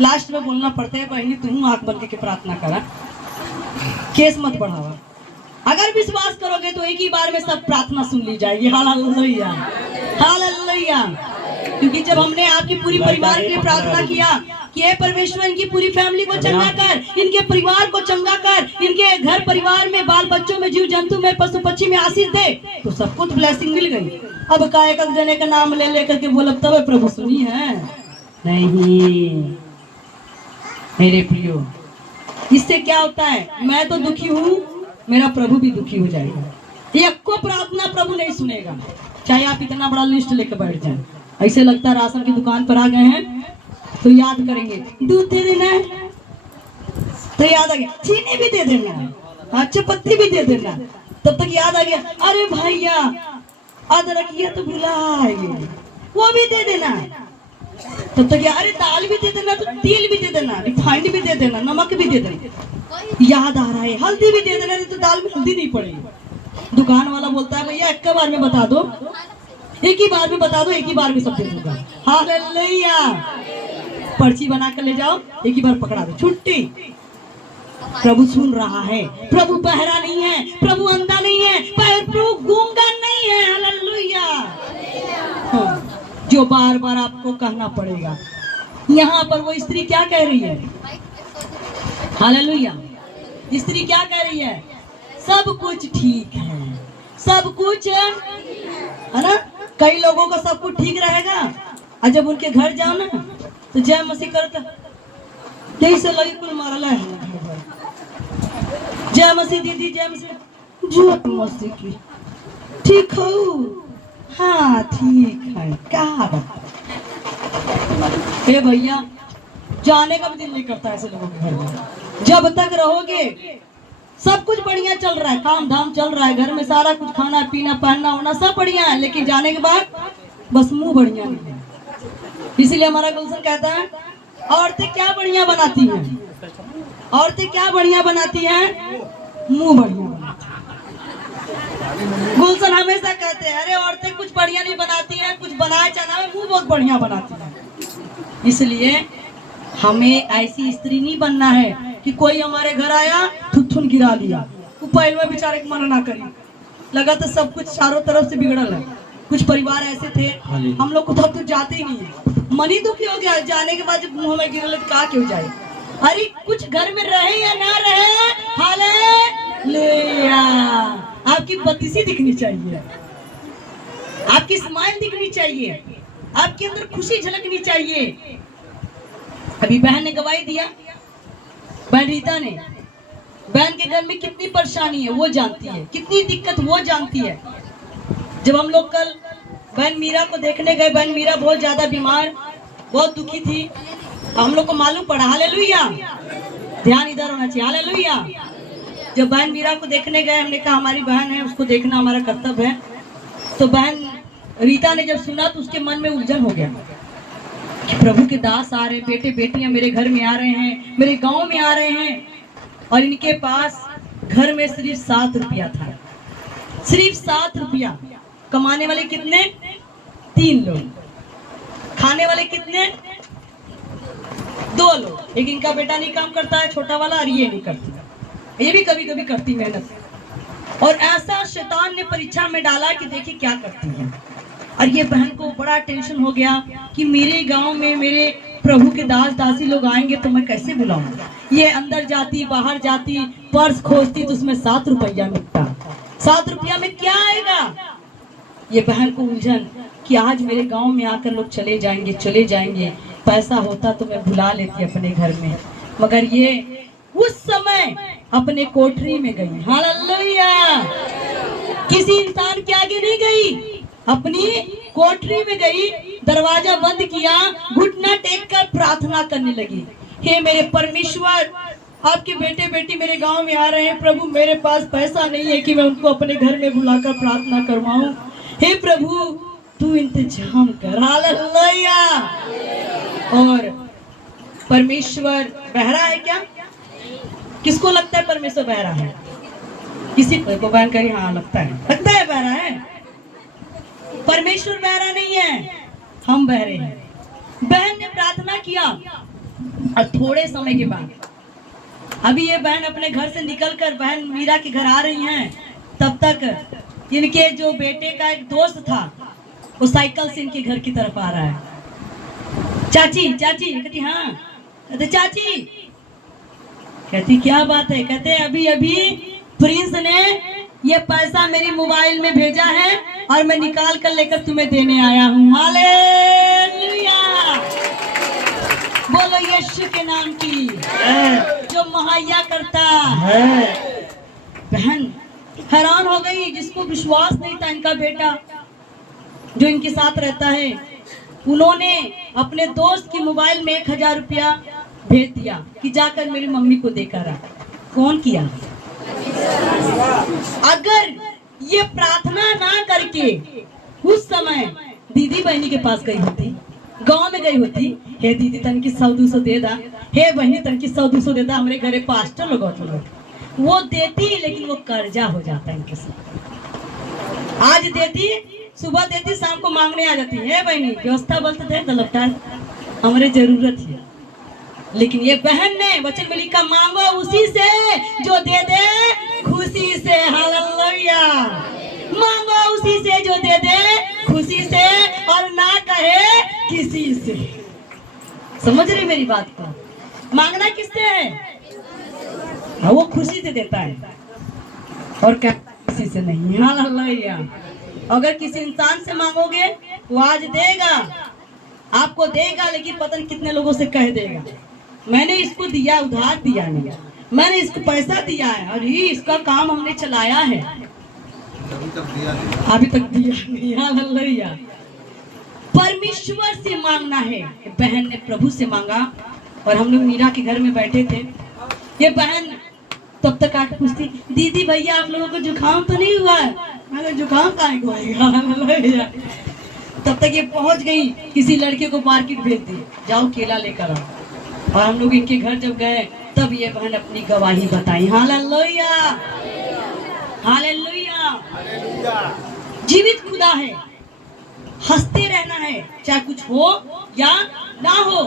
लास्ट में बोलना पड़ता है बहनी तुम आंख बंद के प्रार्थना करा, केस मत बढ़ावा। अगर विश्वास करोगे तो एक ही बार में सब प्रार्थना सुन ली जाएगी। Hallelujah, hallelujah. क्योंकि जब हमने आपकी पूरी परिवार के लिए प्रार्थना किया कि हे परमेश्वर इनकी पूरी फैमिली को चंगा कर, इनके परिवार को चंगा कर, इनके घर परिवार में, बाल बच्चों में, जीव जंतु में, पशु पक्षी में आशीष दे, तो सब कुछ ब्लेसिंग मिल गई। अब का एक जने का नाम ले लेकर के बोला तब प्रभु सुनी है नहीं। मेरे प्रियो, इससे क्या होता है, मैं तो दुखी हूँ, मेरा प्रभु भी दुखी हो जाएगा। एक को प्रार्थना प्रभु नहीं सुनेगा, चाहे आप इतना बड़ा लिस्ट लेकर बैठ जाए। ऐसे लगता है राशन की दुकान पर आ गए हैं तो याद करेंगे दूध दे देना है, तो याद आ गया चीनी भी दे देना है, अच्छा पत्ती भी दे देना। तब तक याद आ गया अरे भैया अदरकिया तो भुलाएंगे, वो भी दे देना। तब तक अरे दाल भी दे देना, तो तेल भी दे देना, रिफाइंड भी दे देना, नमक भी दे देना। याद आ रहा है हल्दी भी दे देना, तो दाल में हल्दी नहीं पड़ेगी। दुकान वाला बोलता है भैया एक बार में बता दो, एक ही बार में बता दो, एक ही बार में सब दे दूंगा। हालेलुया। पर्ची बना कर ले जाओ, एक ही बार पकड़ा दो, छुट्टी। प्रभु सुन रहा है, प्रभु बहरा नहीं है, प्रभु अंधा नहीं है, प्रभु गूंगा नहीं है। हालेलुया। जो बार बार आपको कहना पड़ेगा। यहाँ पर वो स्त्री क्या कह रही है? हालेलुया। स्त्री क्या कह रही है? सब कुछ ठीक है, सब कुछ है ना। कई लोगों का सब कुछ ठीक रहेगा और जब उनके घर जाओ ना तो जय मसीह करता जैसे लगी कुल मारला है। जय मसीह दीदी, जय मसीह, जय मसीह की ठीक हो? हाँ ठीक है। क्या हे भैया, जाने का भी दिल नहीं करता ऐसे लोगों के घर में। जब तक रहोगे सब कुछ बढ़िया चल रहा है, काम धाम चल रहा है, घर में सारा कुछ खाना पीना पहनना होना सब बढ़िया है, लेकिन जाने के बाद बस मुंह बढ़िया नहीं है। इसीलिए हमारा गुलशन कहता है औरतें क्या बढ़िया बनाती हैं, औरतें क्या बढ़िया बनाती हैं? मुंह बढ़िया बनाती हैं। गुलशन हमेशा कहते हैं अरे औरतें कुछ बढ़िया नहीं बनाती हैं, कुछ बनाए चना में मुंह बहुत बढ़िया बनाती हैं। इसलिए हमें ऐसी स्त्री नहीं बनना है कि कोई हमारे घर आया थुथुन गिरा लिया, वो पहले में बेचारे को मना ना करी, लगा तो सब कुछ चारों तरफ से बिगड़ल है। कुछ परिवार ऐसे थे, हालेलुया। हम लोग को तो जाते ही नहीं है, मन ही दुखी हो गया। जाने के बाद जब मुंह में गिरल तो कहा क्यों जाए। अरे कुछ घर में रहे या ना रहे, हालेलुया। आपकी बत्तीसी दिखनी चाहिए, आपकी स्माइल दिखनी चाहिए, आपके अंदर खुशी झलकनी चाहिए। अभी बहन ने गवाही दिया, बहन रीता ने। बहन के घर में कितनी परेशानी है वो जानती है, कितनी दिक्कत वो जानती है। जब हम लोग कल बहन मीरा को देखने गए, बहन मीरा बहुत ज्यादा बीमार, बहुत दुखी थी। हम लोग को मालूम पड़ा, हालेलुया, ध्यान इधर होना चाहिए, हालेलुया। जब बहन मीरा को देखने गए, हमने कहा हमारी बहन है, उसको देखना हमारा कर्तव्य है। तो बहन रीता ने जब सुना तो उसके मन में उलझन हो गया कि प्रभु के दास आ रहे, बेटे बेटियां मेरे घर में आ रहे हैं, मेरे गांव में आ रहे हैं, और इनके पास घर में सिर्फ 7 रुपया था, सिर्फ 7 रुपया। कमाने वाले कितने? 3 लोग, खाने वाले कितने? 2 लोग। एक इनका बेटा नहीं काम करता है, छोटा वाला, और ये नहीं करती, ये भी कभी कभी करती मेहनत। और ऐसा शैतान ने परीक्षा में डाला कि देखिए क्या करती है। और ये बहन को बड़ा टेंशन हो गया कि मेरे गांव में मेरे प्रभु के दास दासी लोग आएंगे तो मैं कैसे बुलाऊंगा। ये अंदर जाती बाहर जाती, पर्स खोजती तो उसमें 7 रुपया मिलता। 7 रुपया में क्या आएगा। ये बहन को उलझन कि आज मेरे गांव में आकर लोग चले जाएंगे, पैसा होता तो मैं बुला लेती अपने घर में। मगर ये उस समय अपने कोठरी में गई, हालेलुया। किसी इंसान के आगे नहीं गई, अपनी कोठरी में गई, दरवाजा बंद किया, घुटना टेक कर प्रार्थना करने लगी। हे मेरे परमेश्वर, आपके बेटे बेटी मेरे गांव में आ रहे हैं, प्रभु मेरे पास पैसा नहीं है कि मैं उनको अपने घर में बुलाकर प्रार्थना करवाऊं। हे प्रभु तू इंतजाम कर, हालेलुया। और परमेश्वर बहरा है क्या? किसको लगता है परमेश्वर बहरा है? किसी को बहन करी, हाँ लगता है बहरा है। परमेश्वर बहरा नहीं है, हम बहरे हैं। बहन ने प्रार्थना किया और थोड़े समय के बाद अभी ये बहन अपने घर से निकलकर बहन मीरा के घर आ रही हैं, तब तक इनके जो बेटे का एक दोस्त था वो साइकिल से इनके घर की तरफ आ रहा है। चाची चाची कहती, हाँ। कहते चाची, कहती क्या बात है। कहते अभी अभी प्रिंस ने ये पैसा मेरी मोबाइल में भेजा है और मैं निकाल कर लेकर तुम्हें देने आया हूँ, हालेलुया। बोलो यीशु के नाम की, जो मुहैया करता है। बहन हैरान हो गई, जिसको विश्वास नहीं था इनका बेटा जो इनके साथ रहता है, उन्होंने अपने दोस्त की मोबाइल में 1000 रुपया भेज दिया कि जाकर मेरी मम्मी को देकर आ। कौन किया? अगर ये प्रार्थना ना करके उस समय दीदी बहनी के पास गई होती, गांव में गई होती, हे दीदी तन की 100-200 दे दा, हे बहनी तन की 100-200 दे दा, हमारे घरे पास्टर लोग वो देती, लेकिन वो कर्जा हो जाता है इनके साथ। आज देती, सुबह देती, शाम को मांगने आ जाती है, बहनी व्यवस्था बोलते थे दलपटा हमारे जरूरत है। लेकिन ये बहन ने वचन में लिखा, मांगो उसी से जो दे दे खुशी से, हालेलुया। मांगो उसी से जो दे दे खुशी से, और ना कहे किसी से। समझ रही मेरी बात को? मांगना किससे है? वो खुशी से देता है और क्या, किसी से नहीं, हालेलुया। अगर किसी इंसान से मांगोगे वो आज देगा, आपको देगा, लेकिन पता नहीं कितने लोगों से कह देगा मैंने इसको दिया, उधार दिया नहीं, मैंने इसको पैसा दिया है और ये इसका काम हमने चलाया है, अभी तक दिया नहीं, हालेलुया। परमेश्वर से मांगना है। बहन ने प्रभु से मांगा और हम लोग मीरा के घर में बैठे थे। ये बहन तब तक आकर पूछती, दीदी भैया आप लोगों को जुकाम तो नहीं हुआ है? मैंने जुकाम काहे को आएगा। तब तक ये पहुंच गई, किसी लड़के को मार्केट भेज दी, जाओ केला लेकर आओ। और हम लोग इनके घर जब गए तब ये बहन अपनी गवाही बताई, हालेलुया, हालेलुया। जीवित खुदा है, हंसते रहना है, चाहे कुछ हो या ना हो।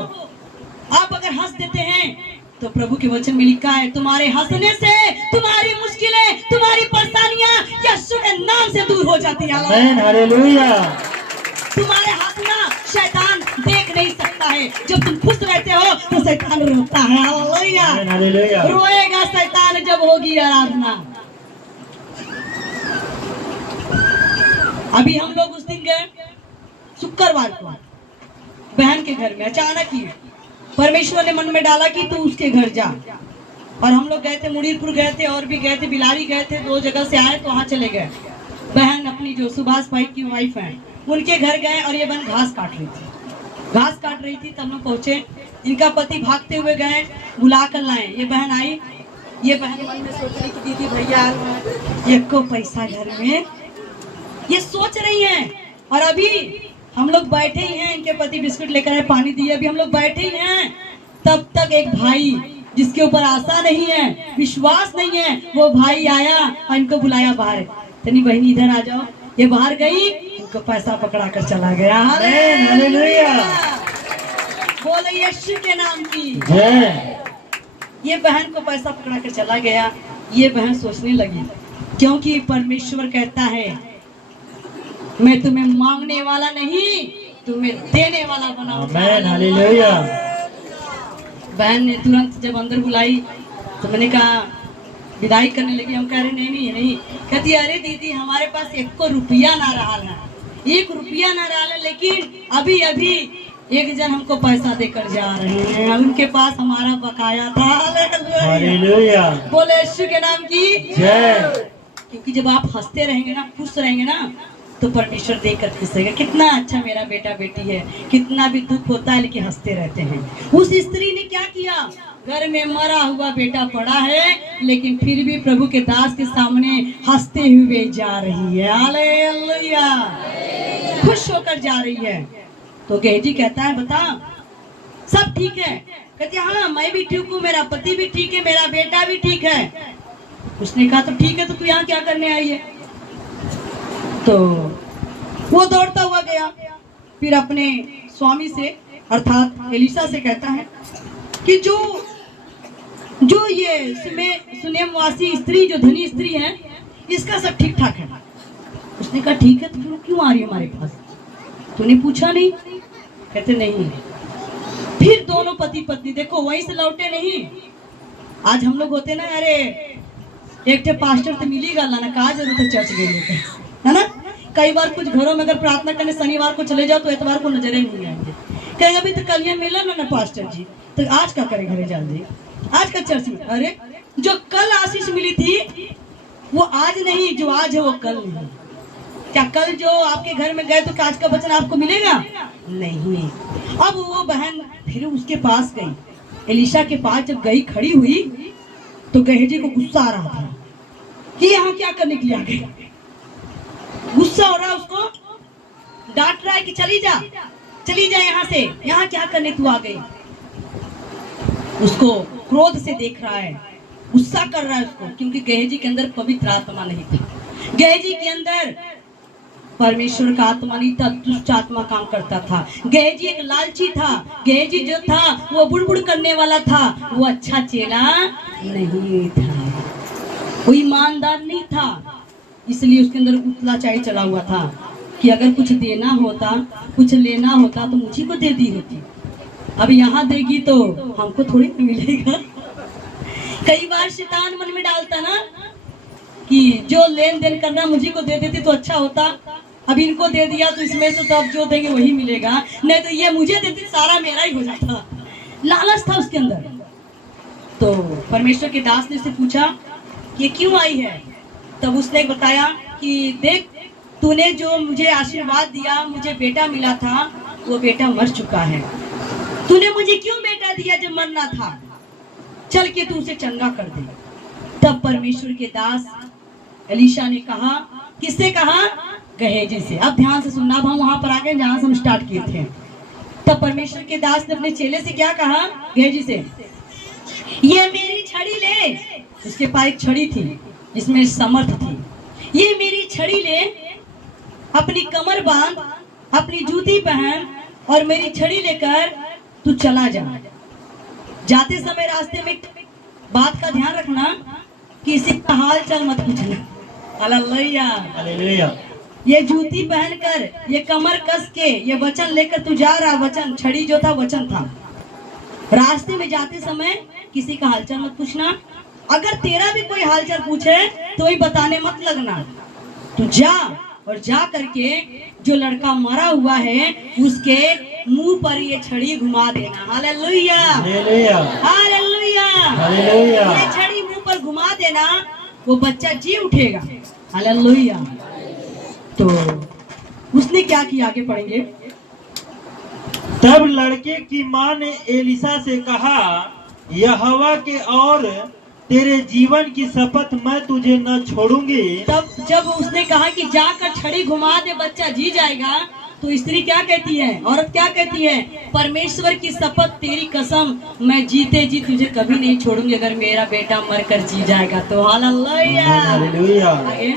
आप अगर हंस देते हैं तो प्रभु के वचन में लिखा है, तुम्हारे हंसने से तुम्हारी मुश्किलें, तुम्हारी परेशानियां यीशु के नाम से दूर हो जाती है। आमीन, हालेलुया। तुम्हारे हाथ ना शैतान देख नहीं सकता है। जब तुम खुश रहते हो तो शैतान रोता है। हालेलुया, आमीन, हालेलुया। रोएगा शैतान जब होगी आराधना। अभी हम लोग उस दिन गए शुक्रवार को बहन के घर में। अचानक ही परमेश्वर ने मन में डाला कि तू उसके घर जा। और हम लोग गए थे, मुड़ीरपुर गए थे और भी गए थे, बिलारी गए थे, 2 जगह से आए तो वहाँ चले गए। बहन अपनी जो सुभाष भाई की वाइफ है उनके घर गए और ये बहन घास काट रही थी। घास काट रही थी तब लोग पहुंचे। इनका पति भागते हुए गए, बुला कर लाए। ये बहन आई। ये बहन मन में सोच रही कि दीदी भैया ये को पैसा घर में, ये सोच रही हैं। और अभी हम लोग बैठे ही हैं, इनके पति बिस्कुट लेकर आए, पानी दिए, अभी हम लोग बैठे ही हैं। तब तक एक भाई जिसके ऊपर आशा नहीं है, विश्वास नहीं है, वो भाई आया और इनको बुलाया बाहर। तनी बहनी इधर आ जाओ। ये बाहर गई, इनको पैसा पकड़ा कर चला गया। आमीन, हालेलुया। बोले यीशु के नाम की जय। ये बहन को पैसा पकड़ा कर चला गया। ये बहन सोचने लगी, क्योंकि परमेश्वर कहता है मैं तुम्हें मांगने वाला नहीं, तुम्हें देने वाला बनाऊंगा। आमीन, हालेलुया। बहन ने तुरंत जब अंदर बुलाई तो मैंने कहा, विदाई करने लगी। हम कह रहे नहीं। कहती अरे दीदी हमारे पास 1 रुपया ना रहा है, 1 रुपया ना रहा है, लेकिन अभी अभी एक जन हमको पैसा देकर जा रहे हैं, उनके पास हमारा बकाया था। हालेलुया। बोले यीशु के नाम की जय। क्योंकि जब आप हंसते रहेंगे ना, खुश रहेंगे ना, तो परमेश्वर देखकर खुश रहेगा। कितना अच्छा मेरा बेटा बेटी है, कितना भी दुख होता है लेकिन हंसते रहते हैं। उस स्त्री ने क्या किया, घर में मरा हुआ बेटा पड़ा है लेकिन फिर भी प्रभु के दास के सामने हंसते हुए जा रही है। हालेलुया, खुश होकर जा रही है। तो गेहजी कहता है बता सब ठीक है? कहती हाँ मैं भी ठीक हूँ, मेरा पति भी ठीक है, मेरा बेटा भी ठीक है। उसने कहा तो ठीक है, तो तू यहाँ क्या करने आई है? तो वो दौड़ता हुआ गया, फिर अपने स्वामी से अर्थात एलिशा से कहता है कि जो ये सुनेमवासी स्त्री, जो धनी स्त्री है, इसका सब ठीक ठाक है। उसने कहा ठीक है, तो फिर क्यों आ रही है हमारे पास? तूने पूछा नहीं? कहते नहीं। फिर दोनों पति पत्नी देखो वहीं से लौटे नहीं। आज हम लोग होते ना, अरे एक ठे पास्टर तो मिलेगा ना, कहा जरूरत है चर्च गए है ना। कई बार कुछ घरों में अगर प्रार्थना करने शनिवार को चले जाओ तो एतवार को नजरे नहीं आएंगे। कहेंगे अभी तो कल यहाँ मिला ना पास्टर जी, तो आज क्या करे घरे जल्दी, आज का चर्च में। अरे जो कल आशीष मिली थी वो आज नहीं, जो आज है वो कल नहीं। क्या कल जो आपके घर में गए तो आज का वचन आपको मिलेगा? नहीं। अब वो बहन फिर उसके पास गई, एलिशा के पास जब गई खड़ी हुई तो गेहजी को गुस्सा आ रहा था कि यहाँ क्या करने के लिए आ गई। गुस्सा हो रहा है उसको, डांट रहा है कि चली जा यहाँ से, यहाँ क्या करने तू आ गई। उसको क्रोध से देख रहा है, गुस्सा कर रहा है उसको, क्योंकि गेहजी के अंदर पवित्र आत्मा नहीं था। गेहजी के अंदर परमेश्वर का आत्मा नहीं था, दुष्ट आत्मा काम करता था। गेहजी एक लालची था। गेहजी जो था वो बुड़बुड़ करने वाला था, वो अच्छा चेला नहीं था, वो ईमानदार नहीं था। इसलिए उसके अंदर उतला चाय चला हुआ था कि अगर कुछ देना होता, कुछ लेना होता तो मुझी को दे दी होती। अब यहाँ देगी तो हमको थोड़ी ना मिलेगा। कई बार शैतान मन में डालता ना कि जो लेन देन करना मुझी को दे देती तो अच्छा होता, अब इनको दे दिया तो इसमें से तो अब जो देंगे वही मिलेगा, नहीं तो ये मुझे देती सारा मेरा ही हो जाता। लालच था उसके अंदर। तो परमेश्वर के दास ने उससे पूछा ये क्यों आई है? तब उसने बताया कि देख, तूने जो मुझे आशीर्वाद दिया, मुझे बेटा मिला था, वो बेटा मर चुका है। तूने मुझे क्यों बेटा दिया जब मरना था? चल के तू उसे चंगा कर दे। तब परमेश्वर के दास एलिशा ने कहा, किससे कहा? गेहजी से। अब ध्यान से सुनना, अब हम वहां पर आ गए जहां से हम स्टार्ट किए थे। तब परमेश्वर के दास ने अपने चेले से क्या कहा? गेहजी से, ये मेरी छड़ी ले। उसके पास एक छड़ी थी जिसमें समर्थ थी। ये मेरी छड़ी ले, अपनी कमर बांध, अपनी जूती पहन और मेरी छड़ी लेकर तू चला जा। जाते समय रास्ते में बात का ध्यान रखना, किसी का हाल चाल मत पूछना। हालेलुया। हालेलुया। ये जूती पहनकर, ये कमर कस के, ये वचन लेकर तू जा रहा। वचन, छड़ी जो था वचन था। रास्ते में जाते समय किसी का हालचाल मत पूछना। अगर तेरा भी कोई हालचाल पूछे तो ही बताने मत लगना। तू जा और जा करके जो लड़का मरा हुआ है उसके मुंह पर ये छड़ी घुमा देना। Hallelujah, hallelujah. Hallelujah, hallelujah. ये छड़ी मुंह पर घुमा देना, वो बच्चा जी उठेगा। हालेलुया। तो उसने क्या किया, आगे पढ़ेंगे। तब लड़के की माँ ने एलिशा से कहा, यहोवा के और तेरे जीवन की शपथ, मैं तुझे न छोड़ूंगी। तब जब उसने कहा कि जाकर छड़ी घुमा दे, बच्चा जी जाएगा, तो स्त्री क्या कहती है, औरत क्या कहती है, परमेश्वर की शपथ, तेरी कसम, मैं जीते जी तुझे कभी नहीं छोड़ूंगी अगर मेरा बेटा मरकर जी जाएगा तो। Hallelujah, hallelujah. आगे।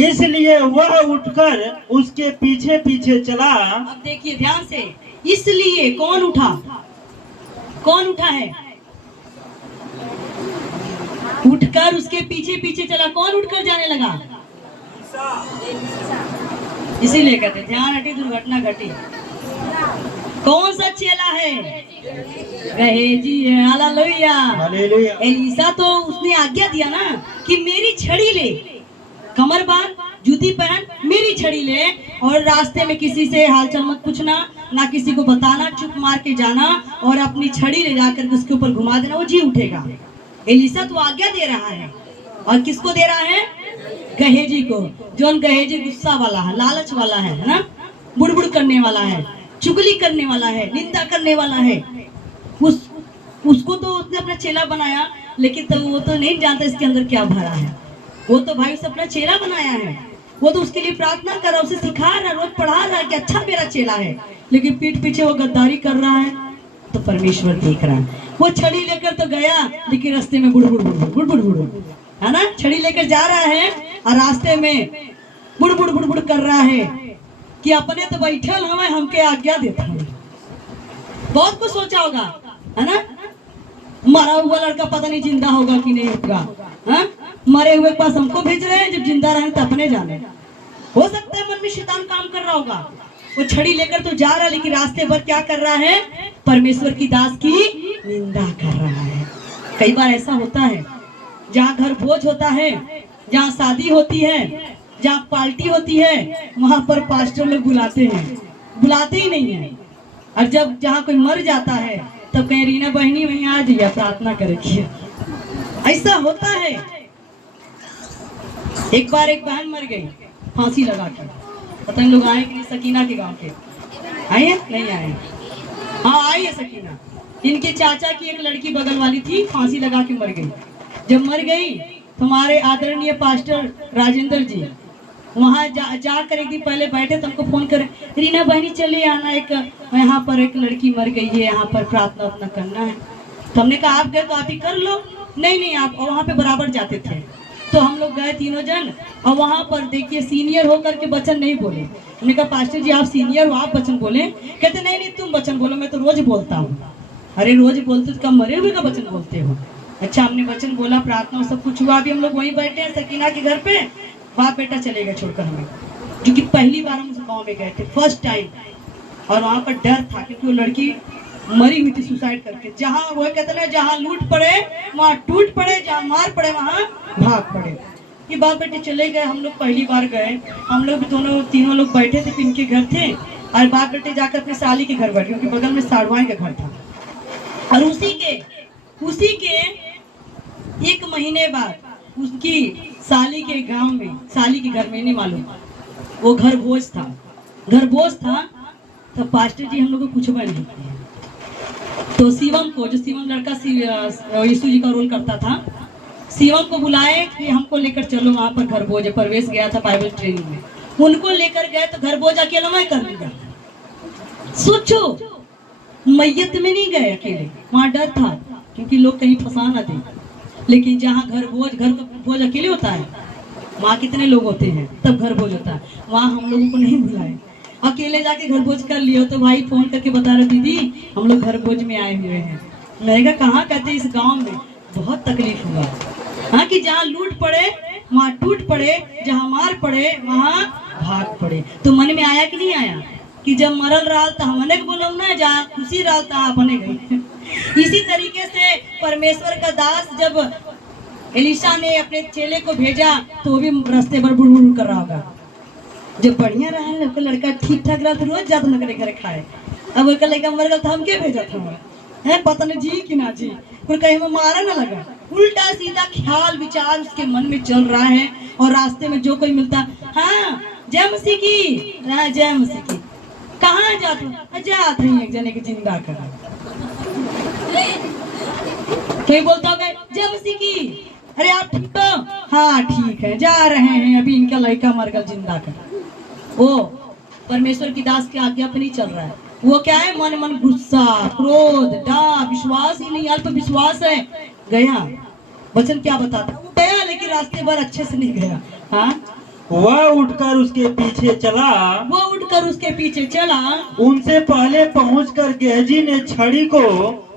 इसलिए वह उठकर उसके पीछे पीछे चला। अब देखिए ध्यान से, इसलिए कौन उठा, कौन उठा है, उठकर उसके पीछे पीछे चला। कौन उठकर जाने लगा, इसीलिए कहते ध्यान हटी दुर्घटना घटी। कौन सा चेला है, गहेजी है। Hallelujah, hallelujah. एलिशा तो उसने आज्ञा दिया ना कि मेरी छड़ी ले, कमर बांध, जूती पहन, मेरी छड़ी ले, और रास्ते में किसी से हालचाल मत पूछना, ना किसी को बताना, चुप मार के जाना और अपनी छड़ी ले जाकर उसके ऊपर घुमा देना, वो जी उठेगा। एलिशा तो आज्ञा दे रहा है, और किसको दे रहा है, गहेजी को। जोन गहेजी गुस्सा वाला है, लालच वाला है ना, बुड़बुड़ करने वाला है, चुगली करने वाला है, निंदा करने वाला है। उसको तो उसने अपना चेला बनाया, लेकिन तो वो तो नहीं जानता इसके अंदर क्या भरा है। वो तो भाई उसे अपना चेला बनाया है, वो तो उसके लिए प्रार्थना कर रहा, उसे सिखा रहा, रोज पढ़ा रहा कि अच्छा मेरा चेला है, लेकिन पीठ पीछे वो गद्दारी कर रहा है। तो परमेश्वर देख रहा है। वो छड़ी लेकर तो गया, लेकिन रास्ते में बुड़ बुड़ बुड़ बुड़ बुड़ बुड़, है ना, छड़ी लेकर जा रहा है और रास्ते में बुड़ बुड़ बुड़ बुड़ कर रहा है कि अपने तो बैठल हमें, हमके आज्ञा देता है। बहुत कुछ सोचा होगा, है ना, मरा हुआ लड़का पता नहीं जिंदा होगा कि नहीं होगा, हाँ? मरे हुए के पास हमको भेज रहे हैं, जब जिंदा रहे तो अपने जाने। हो सकता है मन में शैतान काम कर रहा होगा। वो छड़ी लेकर तो जा रहा, लेकिन रास्ते भर क्या कर रहा है, परमेश्वर की दास की निंदा कर रहा है। कई बार ऐसा होता है, जहाँ घर भोज होता है, जहाँ शादी होती है, जहाँ पार्टी होती है, वहाँ पर पास्टर लोग बुलाते हैं, बुलाते ही नहीं है। और जब जहाँ कोई मर जाता है तब कहीं रीना बहनी वहीं आ जाइए प्रार्थना करेगी। ऐसा होता है। एक बार एक बहन मर गई फांसी लगा के। पता नहीं लोग आए कि नहीं, सकीना के गांव के आए हैं, नहीं आए, हाँ आई है सकीना। इनके चाचा की एक लड़की बगल वाली थी, फांसी लगा के मर गई। जब मर गई तो हमारे आदरणीय पास्टर राजेंद्र जी वहाँ जाकर एक दिन पहले बैठे तो हमको फोन करे, रीना बहनी चले आना, एक यहाँ पर एक लड़की मर गई है, यहाँ पर प्रार्थना अपना करना है। तो हमने कहा आप गए तो आप ही कर लो। नहीं नहीं, आप वहाँ पे बराबर जाते थे। तो हम लोग गए तीनों जन, और वहाँ पर देखिए सीनियर होकर के वचन नहीं बोले। हमने कहा पास्टर जी आप सीनियर हो, आप वचन बोले। कहते नहीं नहीं तुम वचन बोलो, मैं तो रोज बोलता हूँ। अरे रोज बोलते तो कम मरे हुए का वचन बोलते हो। अच्छा, हमने वचन बोला, प्रार्थना सब कुछ हुआ। अभी हम लोग वहीं बैठे हैं सकीना के घर पे, बाप बेटा चले गए छोड़कर हमें, क्योंकि पहली बार हम उस गाँव में गए थे, फर्स्ट टाइम। और वहाँ पर डर था क्योंकि वो लड़की मरी हुई थी सुसाइड करके। जहाँ वो कहते ना, जहाँ लूट पड़े वहाँ टूट पड़े, जहाँ मार पड़े वहाँ भाग पड़े। ये बाप बेटे चले गए, हम लोग पहली बार गए। हम लोग दोनों तीनों लोग बैठे थे, इनके घर थे, और बाप बेटे जाकर अपने साली के घर बैठे, क्योंकि बगल में साड़वाई का घर था। और उसी के एक महीने बाद उसकी साली के गांव में, साली के घर में, नहीं मालूम, वो घर भोज था। तो पास्टर जी हम लोग को कुछ नहीं किया। तो शिवम को, जो शिवम लड़का यीशु जी का रोल करता था, शिवम को बुलाए कि हमको लेकर चलो वहाँ पर घर भोज। प्रवेश गया था बाइबल ट्रेनिंग में, उनको लेकर गए तो घर भोज अकेला मैं कर लिया। सोचो, मैयत में नहीं गए अकेले, वहाँ डर था क्योंकि लोग कहीं फंसा ना दे। लेकिन जहाँ घर भोज अकेले होता है, वहाँ कितने लोग होते हैं, तब घर भोज होता है, वहाँ हम लोगों को नहीं बुलाए, अकेले जाके घर भोज कर लियो। तो भाई फोन करके बता रहे, दीदी हम लोग घर भोज में आए हुए हैं। मैंने कहा कहाँ? कहते इस गांव में। बहुत तकलीफ हुआ, हाँ, कि जहाँ लूट पड़े वहाँ टूट पड़े, जहाँ मार पड़े वहाँ भाग पड़े। तो मन में आया कि नहीं आया कि जब मरल रहा तो हमने के बोलो ना, जहाँ खुशी रहा तो अपने गई। इसी तरीके से परमेश्वर का दास जब एलिशा ने अपने चेले को भेजा तो वो भी रास्ते पर बुड़बुड़ कर रहा होगा। जब बढ़िया रहा है लड़का ठीक ठाक रहा तो रोज जाता न करे घर खाए। अब वो लड़का मर गया तो हम क्या भेजा था है, पता नहीं जी कि ना जी, फिर कहीं में मारा ना लगा। उल्टा सीधा ख्याल विचार उसके मन में चल रहा है और रास्ते में जो कोई मिलता, हाँ जय मसीह की, हाँ जय मसीह की, कहाँ जाते हैं एक जने के जिंदा कर। कोई बोलता होगा जय मसीह की, अरे आप ठीक तो, हाँ ठीक है, जा रहे हैं, अभी इनका लड़का मर गया जिंदा कर। वो परमेश्वर की दास के आज्ञा पे नहीं चल रहा है। वो क्या है, मन मन गुस्सा, क्रोध, डर, विश्वास ही नहीं, अल्प विश्वास है। गया वचन क्या बताता, गया लेकिन रास्ते पर अच्छे से नहीं गया। हाँ वह उठकर उसके पीछे चला, वो उठकर उसके पीछे चला। उनसे पहले पहुंचकर गेहजी ने छड़ी को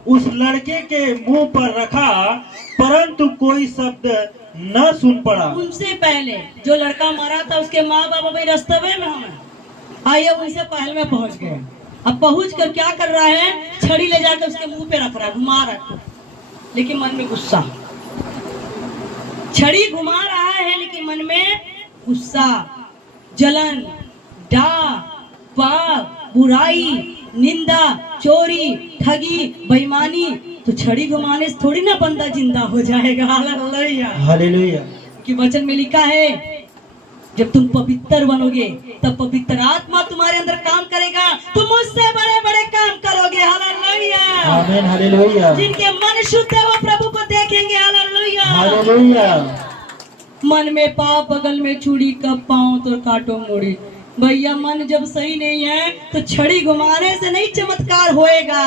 उस लड़के के मुंह पर रखा, परंतु कोई शब्द न सुन पड़ा। उनसे पहले जो लड़का मरा था उसके माँ बाप अभी रास्ते में हमें आइए, उनसे पहले में पहुंच गए। अब पहुंच कर क्या कर रहा है, छड़ी ले जाकर उसके मुंह पे रख रहा है, घुमा रहा है, लेकिन मन में गुस्सा। छड़ी घुमा रहा है लेकिन मन में गुस्सा, जलन, डाह, पाप, बुराई, निंदा, चोरी, ठगी, बेईमानी। तो छड़ी घुमाने से थोड़ी ना बंदा जिंदा हो जाएगा। Hallelujah hallelujah. कि वचन में लिखा है जब तुम पवित्र बनोगे तब पवित्र आत्मा तुम्हारे अंदर काम करेगा, तुम मुझसे बड़े बड़े काम करोगे। हालेलुया आमीन हालेलुया। जिनके मन शुद्ध है वो प्रभु को देखेंगे। Hallelujah hallelujah. मन में पाप, बगल में चूड़ी, कब पाँव तो काटो मुड़ी। भैया मन जब सही नहीं है तो छड़ी घुमाने से नहीं चमत्कार होएगा।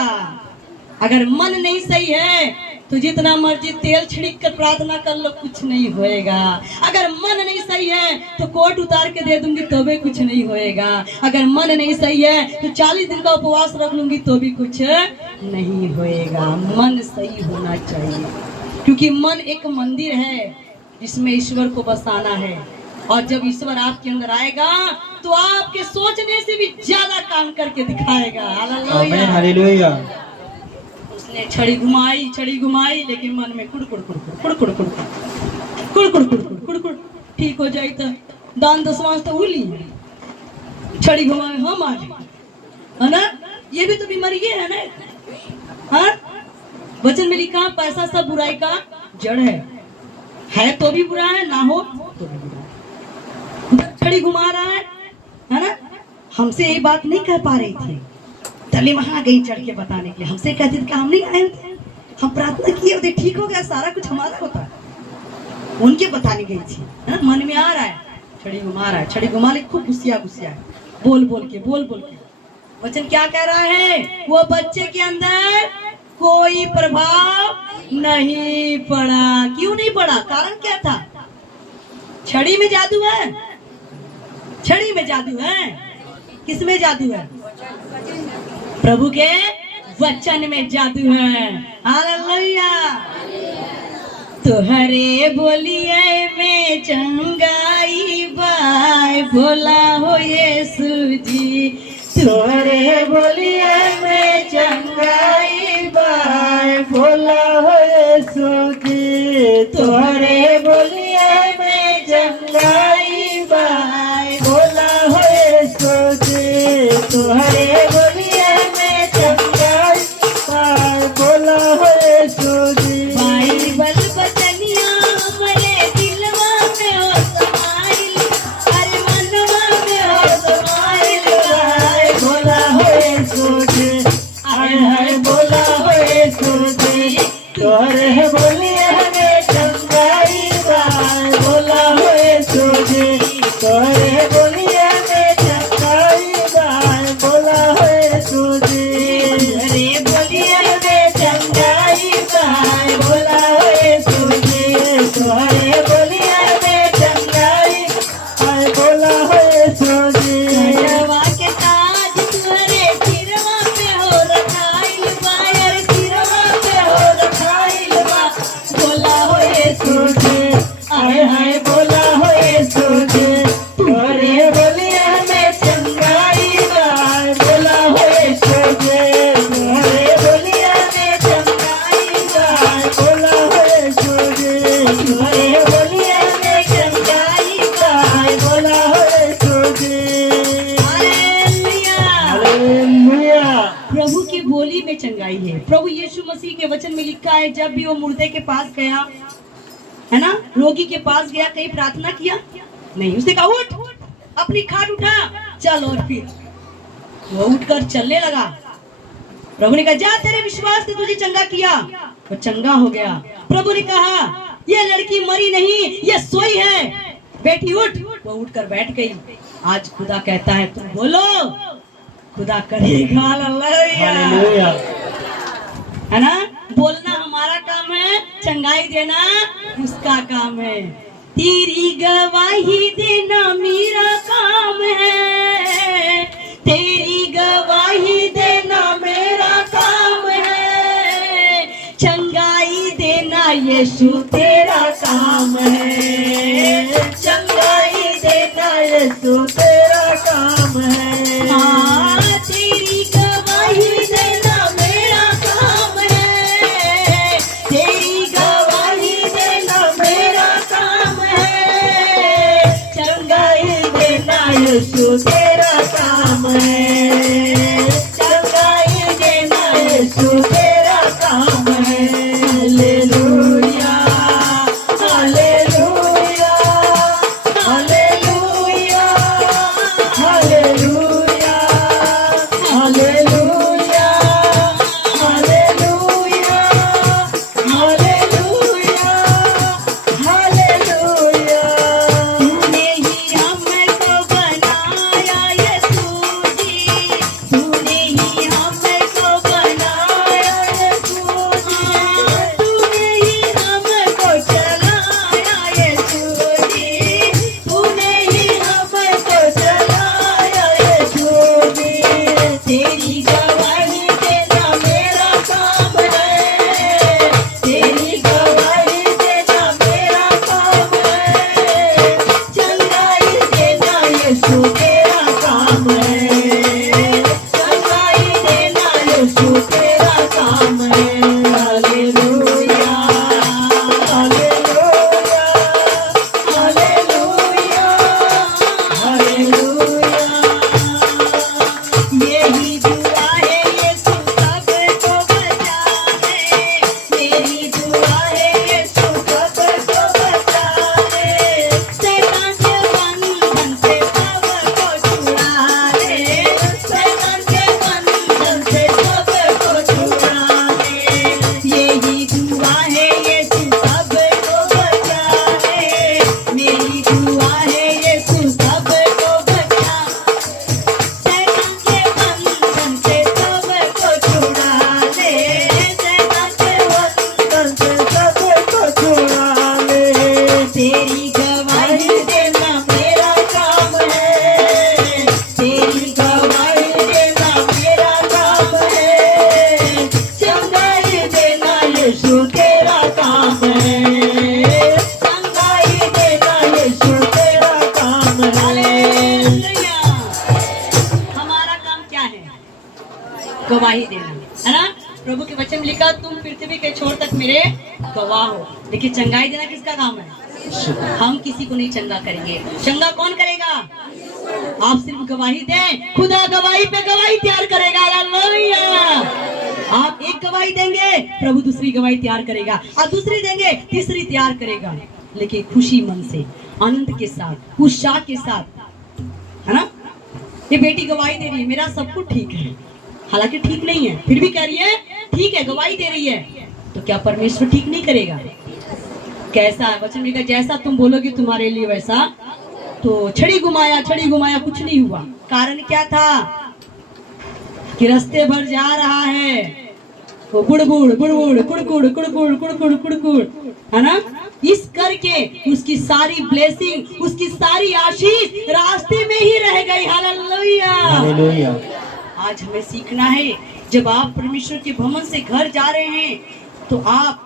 अगर मन नहीं सही है तो जितना मर्जी तेल छिड़क कर प्रार्थना कर लो, कुछ नहीं होएगा। अगर मन नहीं सही है तो कोट उतार के दे दूंगी तो भी कुछ नहीं होएगा। अगर मन नहीं सही है तो 40 दिन का उपवास रख लूंगी तो भी कुछ नहीं होएगा। मन सही होना चाहिए, क्योंकि मन एक मंदिर है जिसमें ईश्वर को बसाना है। और जब ईश्वर आपके अंदर आएगा तो आपके सोचने से भी ज्यादा काम करके दिखाएगा। आमीन हालेलुया। उसने छड़ी घुमाई लेकिन मन में कुड़ ठीक हो जाए तो दान दसवांश तो उली, छड़ी घुमाए हम आ जाए, है ना। ये भी तो बीमारी है ना। हाँ वचन में लिखा पैसा सब बुराई का जड़ है तो भी बुरा है, ना हो तो भी बुरा है। छड़ी घुमा रहा है ना। हमसे ये बात नहीं कह पा रही थी, तले वहां गई चढ़ के बताने के लिए। हमसे कहती थी कि हम नहीं आए थे, हम प्रार्थना किए होते, ठीक हो गया, सारा कुछ हमारा होता। उनके बताने गई थी, है? मन में आ रहा है छड़ी घुमा रहा है, छड़ी घुमा ले, खूब गुस्सिया बोल बोल के। वचन क्या कह रहा है, वो बच्चे के अंदर कोई प्रभाव नहीं पड़ा। क्यों नहीं पड़ा, कारण क्या था? छड़ी में जादू है, छड़ी में जादू है। किस में जादू है? प्रभु के वचन में जादू है। हालेलुया। तुहरे बोलिए में चंगाई बाय भोला हो यीशु जी। तुहरे बोलिए में चंगाई बाय भोला हो यीशु जी। तुहरे बोलिए में चंगाई बाय भोला हो यीशु जी। तुहरे बोलिए में चंगाई बाय भोला हो यीशु जी। बाइबल बचनिया हमारे दिलवा में हो समाइल, हर मनवा में हो समाइल। हाय भोला हो यीशु जी, हाय भोला हो यीशु जी। तुहरे बोलिए में चंगाई बाय भोला हो यीशु जी। तुहरे बोलिए में चंगाई बाय भोला में चंगाई है। प्रभु यीशु मसीह के वचन में लिखा है, जब भी वो मुर्दे के पास गया, है ना, रोगी के पास गया, कहीं प्रार्थना किया नहीं। उसने कहा उठ, अपनी खाट उठा, चल। और फिर वो उठकर चलने लगा। प्रभु ने कहा जा, तेरे विश्वास ने तुझे चंगा किया। वो चंगा हो गया। प्रभु ने कहा ये लड़की मरी नहीं, ये सोई है, बेटी उठ। वो उठकर बैठ गई। आज खुदा कहता है तुम बोलो, खुदा करेगा। हालेलुया, है ना। बोलना हमारा काम है, चंगाई देना उसका काम है। तेरी गवाही देना मेरा काम है, तेरी गवाही देना मेरा काम है, चंगाई देना यीशु तेरा काम है, चंगाई देना यीशु तेरा काम है। हाँ, तेरी गवाही देना मेरा काम है, तेरी गवाही देना मेरा काम है, चंगाई देना यीशु तेरा काम है, चंगाई देना यीशु तेरा काम है। Hallelujah, hallelujah, hallelujah, hallelujah, hallelujah, hallelujah, hallelujah, hallelujah. तूने ही हमको बनाया यीशु जी, तूने ही हमको बनाया यीशु जी, तूने ही हमको चलाया यीशु जी, तूने ही हमको चलाया यीशु जी। तेरी गवाही देना मेरा काम है, तेरी गवाही देना मेरा काम है, चंगाई देना यीशु तेरा काम है, चंगाई देना यीशु तेरा काम है। Hallelujah, hallelujah, hallelujah, hallelujah. यही दुआ है यीशु सबको बचाए, मेरी दुआ है यीशु सबको बचाए, शैतान के बंधन से सबको छुड़ा ले, शैतान के बंधन से सबको छुड़ा ले। यही दुआ है यीशु सबको बचाए, मेरी दुआ है यीशु सबको बचा, शैतान के बंधन से सबको छुड़ा ले, शैतान के बंधन से सबको छुड़ा ले। तेरी गवाही देना मेरा काम है, तेरी गवाही देना मेरा काम है, चंगाई देना यीशु तेरा काम है, चंगाई देना यीशु तेरा काम है। हालेलुया। हमारा काम क्या है? गवाही देना, है ना। प्रभु के वचन में लिखा तुम पृथ्वी के छोर तक मेरे गवाह हो। देखिए चंगाई देना किसका काम है? हम किसी को नहीं चंगा करेंगे। चंगा कौन करेगा? आप सिर्फ गवाही दें, खुदा गवाही पे गवाही तैयार करेगा। हालेलुया। आप एक गवाही देंगे, प्रभु दूसरी गवाही तैयार करेगा, आप दूसरी देंगे, तीसरी तैयार करेगा। लेकिन खुशी मन से, आनंद के साथ, उत्साह के साथ, है ना। ये बेटी गवाही दे रही है मेरा सब कुछ ठीक है, हालांकि ठीक नहीं है, फिर भी कह रही है ठीक है, गवाही दे रही है। तो क्या परमेश्वर ठीक नहीं करेगा? कैसा वचन में, जैसा तुम बोलोगे तुम्हारे लिए वैसा। तो छड़ी घुमाया कुछ नहीं हुआ। कारण क्या था? कि रास्ते भर जा रहा है, वो गुड़गुड़ गुड़गुड़ कुड़कुड़ कुड़कुड़ कुड़कुड़ कुड़कुड़, है ना। इस करके उसकी सारी ब्लेसिंग, उसकी सारी आशीष रास्ते में ही रह गई। Hallelujah, hallelujah. आज हमें सीखना है, जब आप परमेश्वर के भवन से घर जा रहे हैं तो आप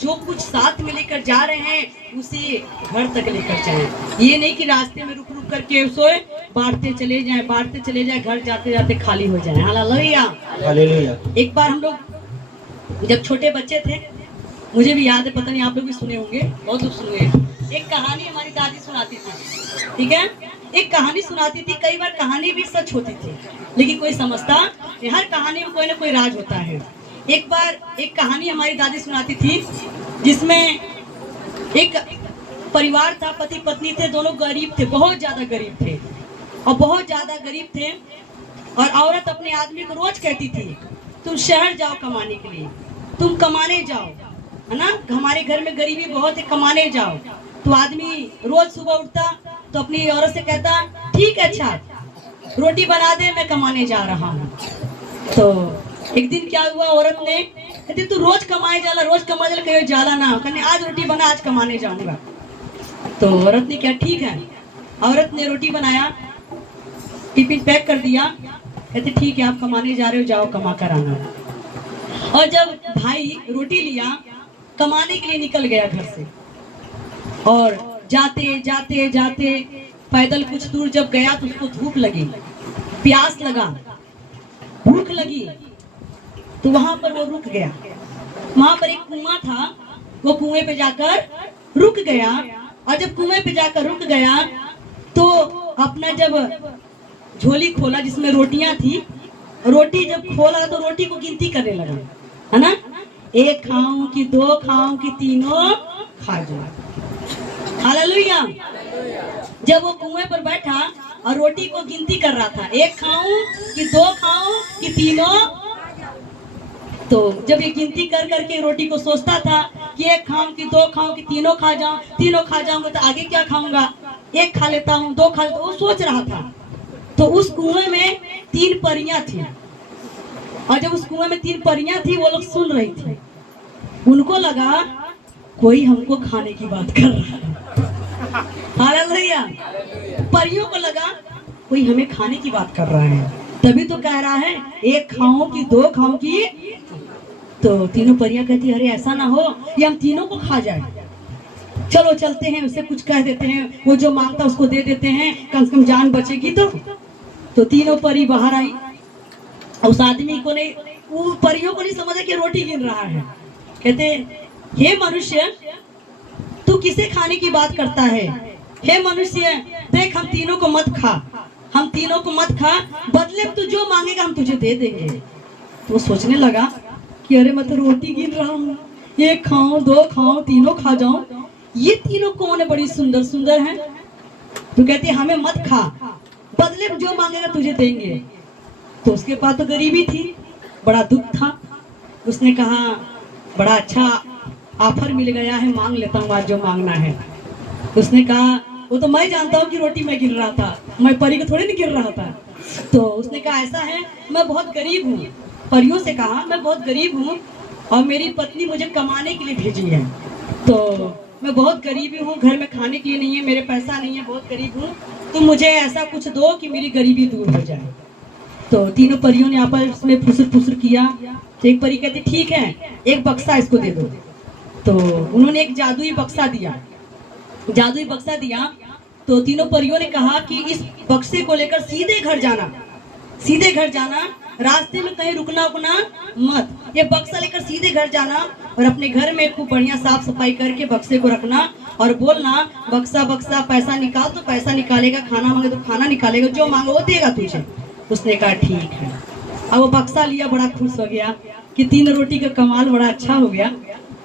जो कुछ साथ में लेकर जा रहे हैं उसे घर तक लेकर जाएं। ये नहीं कि रास्ते में रुक रुक करके सोए, बांटते चले जाएं, घर जाते जाते खाली हो जाएं। Hallelujah, hallelujah. एक बार हम लोग जब छोटे बच्चे थे, मुझे भी याद है, पता नहीं आप लोग भी सुने होंगे, बहुत लोग सुने। एक कहानी हमारी दादी सुनाती थी, ठीक है। एक कहानी सुनाती थी। कई बार कहानी भी सच होती थी, लेकिन कोई समझता कि हर कहानी में कोई ना कोई राज होता है। एक बार एक कहानी हमारी दादी सुनाती थी, जिसमें एक परिवार था, पति पत्नी थे, दोनों गरीब थे, बहुत ज्यादा गरीब थे और बहुत ज्यादा गरीब थे। और औरत अपने आदमी को रोज कहती थी, तुम शहर जाओ कमाने के लिए, तुम कमाने जाओ, है ना, हमारे घर में गरीबी बहुत है, कमाने जाओ। तो आदमी रोज सुबह उठता तो अपनी औरत से कहता, ठीक है, अच्छा रोटी बना दे, मैं कमाने जा रहा हूँ। तो एक दिन क्या हुआ, औरत ने कहती, तू रोज कमाए जाला, रोज कमाए जाला, कहीं जाला ना, कहने आज रोटी बना, आज कमाने जाऊंगा। तो औरत ने क्या, ठीक है। औरत ने रोटी बनाया, टिफिन पैक कर दिया, कहते ठीक है, आप कमाने जा रहे हो, जाओ कमा कर आना। और जब भाई रोटी लिया, कमाने के लिए निकल गया घर से, और जाते जाते जाते पैदल कुछ दूर जब गया तो उसको धूप लगी, प्यास लगा, भूख लगी, तो वहां पर वो रुक गया। वहां पर एक कुआं था, वो कुएं पे जाकर रुक गया। और जब कुएं पे जाकर रुक गया तो अपना जब झोली खोला जिसमें रोटियां थी, रोटी जब खोला तो रोटी को गिनती करने लगा, है ना, एक खाऊं कि दो खाऊं कि तीनों खा जाऊं। हालेलुया। जब वो कुएं पर बैठा और रोटी को गिनती कर रहा था, एक खाऊं कि दो खाऊं कि तीनों, तो जब ये गिनती कर करके रोटी को सोचता था कि एक खाऊं कि दो खाऊं कि तीनों खा जाऊं, तीनों खा जाऊंगा तो आगे क्या खाऊंगा, एक खा लेता हूँ, दो खा लेता हूँ, वो सोच रहा था। तो उस कुएं में 3 परियां थी, और जब उस कुएं में 3 परियां थी, वो लोग सुन रही थी। उनको लगा कोई हमको खाने की बात कर रहा है। हालेलुया। परियों को लगा कोई हमें खाने की बात कर रहा है, तभी तो कह रहा है एक खाऊं कि दो खाऊं कि। तो तीनों परियां कहती, अरे ऐसा ना हो ये हम तीनों को खा जाए, चलो चलते हैं, उससे कुछ कह देते हैं, वो जो मांगता उसको दे देते हैं, कम से कम जान बचेगी। तो तीनों परी बाहर आई। उस आदमी को नहीं, उन परियों को नहीं समझा कि रोटी गिन रहा है। कहते, हे मनुष्य, तू किसे खाने की बात करता है? हे मनुष्य, देख हम तीनों को मत खा, हम तीनों को मत खा, बदले में तू जो मांगेगा हम तुझे दे देंगे। तो वो सोचने लगा कि अरे मैं तो रोटी गिन रहा हूँ, एक खाऊं दो खाऊं तीनों खा जाऊं, ये तीनों कौन है, बड़ी सुंदर सुंदर हैं। तो कहती हमें मत खा, बदले में जो मांगेगा तुझे देंगे। तो उसके पास तो गरीबी थी, बड़ा दुख था। उसने कहा बड़ा अच्छा ऑफर मिल गया है, मांग लेता हूँ आज जो मांगना है। उसने कहा वो तो मैं जानता हूँ कि रोटी मैं गिन रहा था, मैं परी को थोड़ी नहीं गिन रहा था। तो उसने कहा ऐसा है, मैं बहुत गरीब हूँ। परियों से कहा मैं बहुत गरीब हूँ और मेरी पत्नी मुझे कमाने के लिए भेजी है, तो मैं बहुत गरीबी हूँ, घर में खाने के लिए नहीं है, मेरे पैसा नहीं है, बहुत गरीब हूँ, तुम मुझे ऐसा कुछ दो कि मेरी गरीबी दूर हो जाए। तो तीनों परियों ने आपस में फुसर फुसर किया। तो एक परी कहती ठीक है, एक बक्सा इसको दे दो। तो उन्होंने एक जादुई बक्सा दिया, जादुई बक्सा दिया। तो तीनों परियों ने कहा कि इस बक्से को लेकर सीधे घर जाना, सीधे घर जाना, रास्ते में कहीं रुकना उकना मत, ये बक्सा लेकर सीधे घर जाना और अपने घर में खूब बढ़िया साफ सफाई करके बक्से को रखना और बोलना बक्सा बक्सा पैसा निकाल, तो पैसा निकालेगा, खाना मांगे तो खाना निकालेगा, जो मांगो वो देगा तुझे। उसने कहा ठीक है। अब वो बक्सा लिया, बड़ा खुश हो गया कि 3 रोटी का कमाल बड़ा अच्छा हो गया।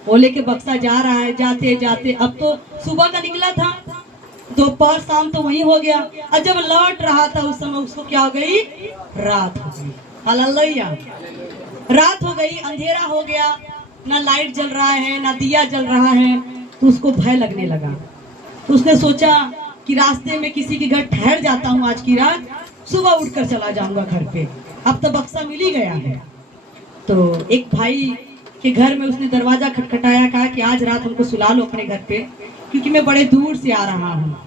वो लेके बक्सा जा रहा है, जाते जाते अब तो सुबह का निकला था, दोपहर शाम तो वही हो गया। और जब लौट रहा था उस समय उसको क्या हो गई, रात हो गई। हालेलुया। रात हो गई, अंधेरा हो गया, ना लाइट जल रहा है ना दिया जल रहा है। तो उसको भय लगने लगा। तो उसने सोचा कि रास्ते में किसी के घर ठहर जाता हूँ आज की रात, सुबह उठकर चला जाऊंगा घर पे, अब तो बक्सा मिल ही गया है। तो एक भाई के घर में उसने दरवाजा खटखटाया, कहा कि आज रात हमको सुला लो अपने घर पे, क्योंकि मैं बड़े दूर से आ रहा हूँ।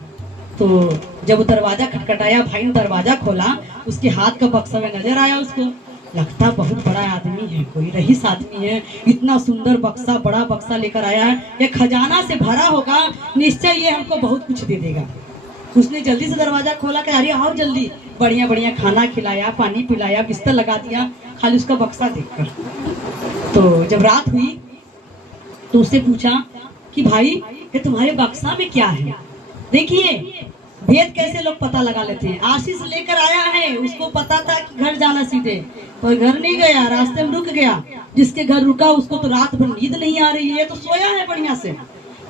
तो जब वो दरवाजा खटखटाया, भाई ने दरवाजा खोला, उसके हाथ का बक्सा में नजर आया। उसको लगता बहुत बड़ा आदमी है, कोई रईस आदमी है, इतना सुंदर बक्सा, बड़ा बक्सा लेकर आया है, ये खजाना से भरा होगा, निश्चय ये हमको बहुत कुछ दे देगा। उसने जल्दी से दरवाजा खोला, कहा अरे आओ जल्दी, बढ़िया बढ़िया खाना खिलाया, पानी पिलाया, बिस्तर लगा दिया, खाली उसका बक्सा देखकर। तो जब रात हुई तो उससे पूछा कि भाई ये तुम्हारे बक्सा में क्या है, देखिए। भेद कैसे लोग पता लगा लेते हैं। आशीष लेकर आया है, उसको पता था कि घर जाना सीधे, पर घर नहीं गया, रास्ते में रुक गया। जिसके घर रुका उसको तो रात भर नींद नहीं आ रही है, तो सोया है बढ़िया से,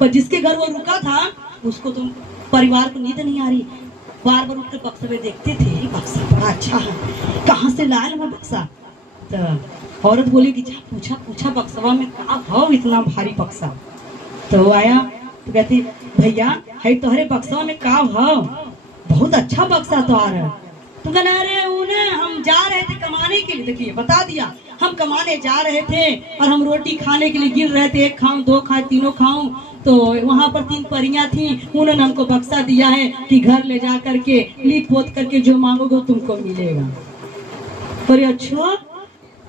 पर जिसके घर वो रुका था उसको तो परिवार को नींद नहीं आ रही। बार बार उठकर बक्सा में देखते थे, बक्सा बड़ा अच्छा है, कहाँ से लाया मैं बक्सा। तो औरत बोली कि जा पूछा पूछा बक्सवा में का भाव इतना भारी बक्सा। तो वो आया तो कहती भैया है तुम्हारे बक्सवा में का भाव, बहुत अच्छा बक्सा तो आ रहा है। तो कहना अरे उन्हें हम जा रहे थे कमाने के लिए, देखिए बता दिया, हम कमाने जा रहे थे और हम रोटी खाने के लिए गिर रहे थे, एक खाऊं दो खाए तीनों खाऊं, तो वहाँ पर 3 परियां थी, उन्होंने हमको बक्सा दिया है कि घर ले जा करके लीप पोत करके जो मांगोगे तुमको मिलेगा। अरे अच्छा,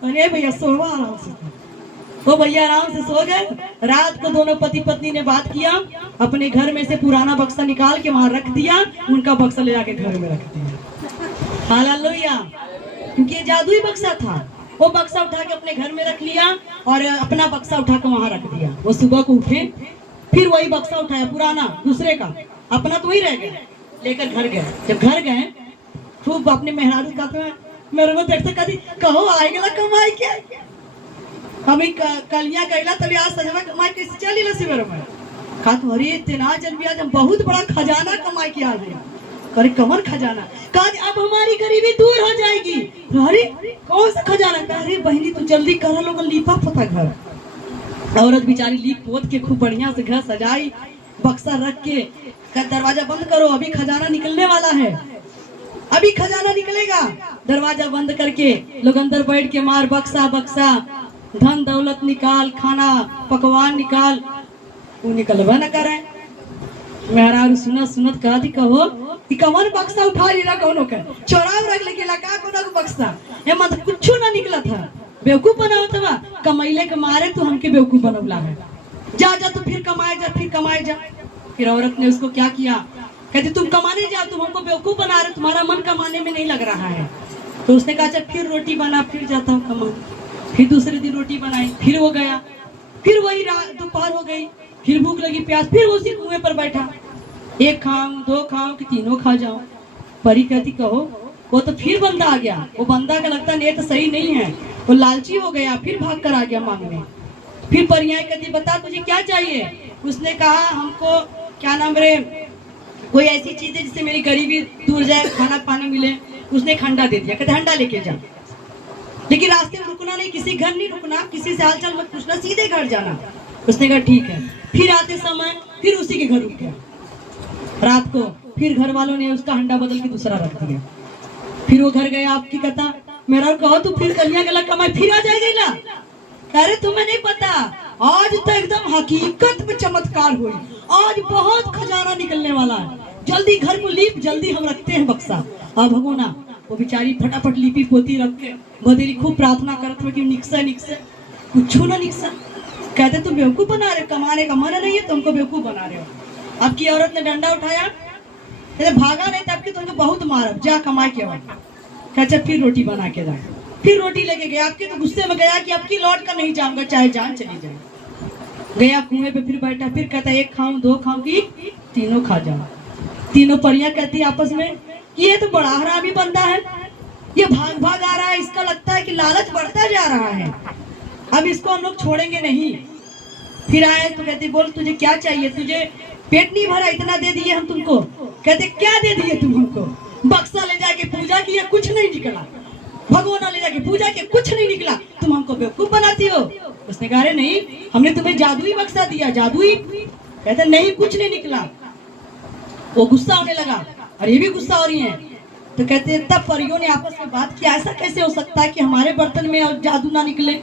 अरे भैया सोवा आराम से। वो भैया आराम से सो गए। रात को दोनों पति पत्नी ने बात किया, अपने घर में से पुराना बक्सा निकाल के वहां रख दिया, उनका बक्सा ले जाके घर में रख दिया। हालेलुया, क्योंकि ये जादुई बक्सा था। वो बक्सा उठा के अपने घर में रख लिया और अपना बक्सा उठा के वहां रख दिया। वो सुबह को उठे, फिर वही बक्सा उठाया पुराना दूसरे का, अपना तो वही रह गया, लेकर घर गए। जब घर गए खूब अपने मेहरारू कहते मेरे को देखते कभी कहो आएगा कमाई क्या, अभी कलिया गईला तभी आज सजवा कमाई कैसे चली लसी मेरे में कहा तुम्हारी इतना जन भी आज हम बहुत बड़ा खजाना कमाई किया है। करे कमर खजाना, कहा अब हमारी गरीबी दूर हो जाएगी। अरे कौन सा खजाना, कहा अरे बहनी तू जल्दी करा लोग लीपा पता घर। औरत बेचारी लीप पोत के खूब बढ़िया से घर सजाई, बक्सा रख के दरवाजा बंद करो, अभी खजाना निकलने वाला है, अभी खजाना निकलेगा। दरवाजा बंद करके लोग अंदर बैठ के मार बक्सा बक्सा, धन दौलत निकाल, खाना पकवान निकाल, वो निकलवा न करे। मेहरारू सुनत सुनत कहा थी कहो कि कवन बक्सा उठा लेला कौनो के चोराव रख ले गेला का कोनो बक्सा, ये मत कुछ ना निकला था, बेवकूफ बनावत बा, कमैले के मारे तो हमके बेवकूफ बनवला है, जा जा तो फिर कमाए जा, फिर कमाए जा। फिर औरत ने उसको क्या किया, कहती तुम कमाने जाओ, तुम हमको बेवकूफ बना रहे, तुम्हारा मन कमाने में नहीं लग रहा है। तो उसने कहा अच्छा फिर रोटी बना, फिर जाता हूँ कमाने। फिर दूसरे दिन रोटी बनाई, फिर वो गया, फिर वही दोपहर हो गई, फिर भूख लगी प्यास, फिर उसी कुएं पर बैठा, एक खाऊं दो खाऊं कि तीनों खा जाऊं। परी कहती कहो, वो तो फिर बंदा आ गया, वो बंदा का लगता नहीं तो सही नहीं है, वो लालची हो गया, फिर भाग कर आ गया मांगने। फिर परियां कहती बता तुझे क्या चाहिए। उसने कहा हमको क्या नाम रे कोई ऐसी चीज है जिससे मेरी गरीबी दूर जाए, खाना पानी मिले। उसने खंडा दे दिया, कहते हंडा लेके जा, लेकिन रास्ते में रुकना नहीं, किसी घर नहीं रुकना, किसी से हालचाल मत पूछना, सीधे घर जाना। उसने कहा ठीक है। फिर आते समय फिर उसी के घर रुक गया। रात को फिर घर वालों ने उसका हंडा बदल के दूसरा रख दिया। फिर वो घर गया, आपकी कथा मेरा कहो तो फिर कलिया गला कमाई फिर आ जाएगा। अरे तुम्हें नहीं पता, आज तो एकदम हकीकत में चमत्कार हुई, आज बहुत खजाना निकलने वाला है, जल्दी घर को लीप, जल्दी हम रखते हैं बक्सा। अब भगोना वो बेचारी फटाफट लिपी पोती रख के बदेरी खूब प्रार्थना करते हुए कि निकसा निकसा, कुछ ना निकसा। कहते तुम बेवकूफ बना रहे हो, कमाने का मन नहीं है तुमको बेवकूफ बना रहे हो। अब की औरत ने डंडा उठाया, भागा नहीं तब की तुमको बहुत मारब, जा कमा के आ। कहते फिर रोटी बना के जाए, फिर रोटी लेके गया। आपके तो गुस्से में गया कि अब की लौट कर नहीं जाऊंगा, चाहे जान चली जाए। गया कुएं पे, फिर बैठा, फिर कहता एक खाऊं दो खाऊं कि तीनों खा जाओ। तीनों परियां कहती आपस में कि ये तो बड़ा हरामी बंदा है, ये भाग भाग आ रहा है, इसका लगता है कि लालच बढ़ता जा रहा है, अब इसको हम लोग छोड़ेंगे नहीं। फिर आए तो कहती बोल तुझे क्या चाहिए, तुझे पेट नहीं भरा, इतना दे दिए हम तुमको। कहते क्या दे दिए तुम हमको, बक्सा ले जाके पूजा किया कुछ नहीं निकला, भगवाना ले जाके पूजा किया कुछ नहीं निकला, तुम हमको बेवकूफ बनाती हो। उसने कहा अरे नहीं, हमने तुम्हें जादुई बक्सा दिया, जादुई। कहते नहीं कुछ नहीं निकला। वो गुस्सा होने लगा और ये भी गुस्सा हो रही है। तो कहते तब परियों ने आपस में बात की, ऐसा कैसे हो सकता है कि हमारे बर्तन में और जादू ना निकले।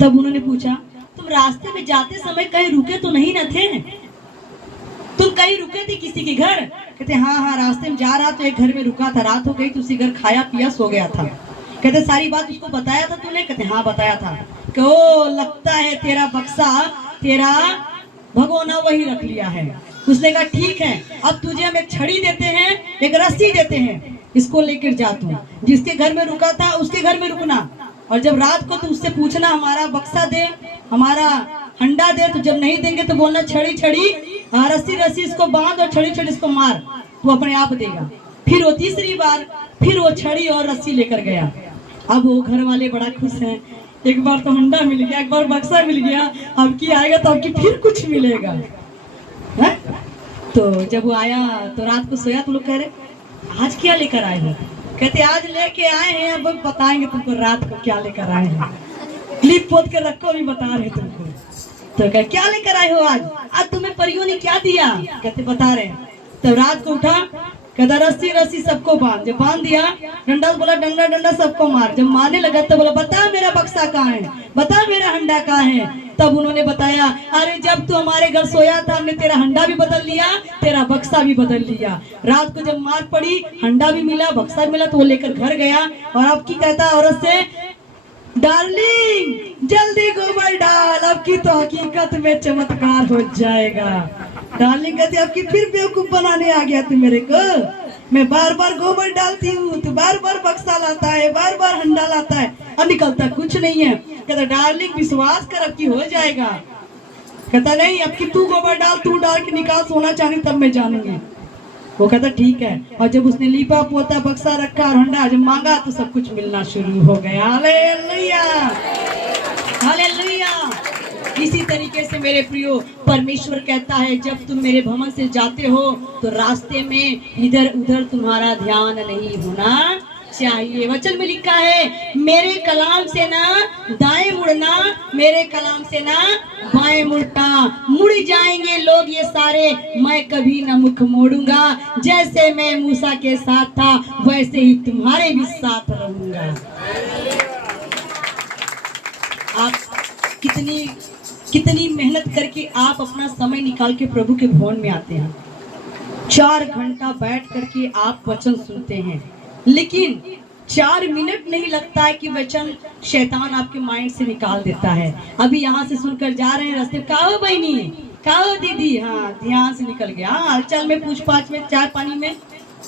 तब उन्होंने पूछा तुम रास्ते में जाते समय कहीं रुके तो नहीं न थे, तुम कहीं रुके थे किसी के घर। कहते हाँ हाँ रास्ते में जा रहा तो एक घर में रुका था, रात हो गई तो उसी घर खाया पिया सो गया था। कहते सारी बात उसको बताया था तूने। कहते हाँ बताया था। ओ लगता है तेरा बक्सा तेरा भगोना वही रख लिया है। उसने कहा ठीक है, अब तुझे हम एक छड़ी देते हैं, एक रस्सी देते हैं, इसको लेकर जा तू, जिसके घर में रुका था उसके घर में रुकना, और जब रात को तो उससे पूछना हमारा बक्सा दे, हमारा हंडा दे, तो जब नहीं देंगे तो बोलना छड़ी छड़ी रस्सी रस्सी इसको बांध और छड़ी छड़ी इसको मार। वो अपने आप देगा। फिर वो तीसरी बार फिर वो छड़ी और रस्सी लेकर गया। अब वो घर वाले बड़ा खुश हैं, एक बार तो हंडा मिल गया, एक बार बक्सा मिल गया, अब की आएगा तो अब की फिर कुछ मिलेगा है? तो जब वो आया तो रात को सोया तो लोग कह रहे आज क्या लेकर आए हो? कहते आज लेके आए हैं, अब बताएंगे तुमको रात को क्या लेकर आए हैं, क्लिप पोत के रखो भी बता रहे तुमको। तो कह क्या लेकर आए हो आज? आज तुम्हें परियों ने क्या दिया? कहते बता रहे। तो रात को उठा, कहता रस्सी रस्सी सबको बांध। जब बांध दिया, डंडा बोला डंडा डंडा सबको मार। जब मारने लगा तो बोला बता मेरा बक्सा कहाँ है, बता मेरा हंडा कहाँ है। तब उन्होंने बताया अरे जब तू हमारे घर सोया था हमने तेरा हंडा भी बदल लिया, तेरा बक्सा भी बदल लिया। रात को जब मार पड़ी, हंडा भी मिला, बक्सा भी मिला, तो वो लेकर घर गया। और अब की कहता औरत से डार्लिंग जल्दी गोबर डाल, अब की तो हकीकत में चमत्कार हो जाएगा। डार्लिंग कहती अब की फिर बेवकूफ बनाने आ गया तू मेरे को, मैं बार बार गोबर डालती हूँ, तू बार बार बक्सा लाता है, बार बार हंडा लाता है, अब निकलता कुछ नहीं है। कहता डार्लिंग विश्वास कर अब की हो जाएगा। कहता नहीं अब की तू गोबर डाल, तू डाल के निकाल सोना चांदी तब मैं जानूंगी। वो कहता ठीक है। और जब उसने लीपा पोता बक्सा रखा और हंडा जब मांगा तो सब कुछ मिलना शुरू हो गया। Hallelujah hallelujah. इसी तरीके से मेरे प्रियो परमेश्वर कहता है जब तुम मेरे भवन से जाते हो तो रास्ते में इधर उधर तुम्हारा ध्यान नहीं होना चाहिए। वचन में लिखा है मेरे कलाम से ना दाएं मुड़ना, मेरे कलाम से ना बाएं मुड़ना। मुड़ जाएंगे लोग ये सारे, मैं कभी ना मुख मोड़ूंगा। जैसे मैं मूसा के साथ था वैसे ही तुम्हारे भी साथ रहूंगा। आप कितनी मेहनत करके आप अपना समय निकाल के प्रभु के भवन में आते हैं, 4 घंटा बैठ करके आप वचन सुनते हैं, लेकिन 4 मिनट नहीं लगता है कि वचन शैतान आपके माइंड से निकाल देता है। अभी यहाँ से सुनकर जा रहे हैं रास्ते, कहो बहनी, कहो दीदी, हाँ ध्यान से निकल गया, हाँ हलचल में पूछ पाछ में चाय पानी में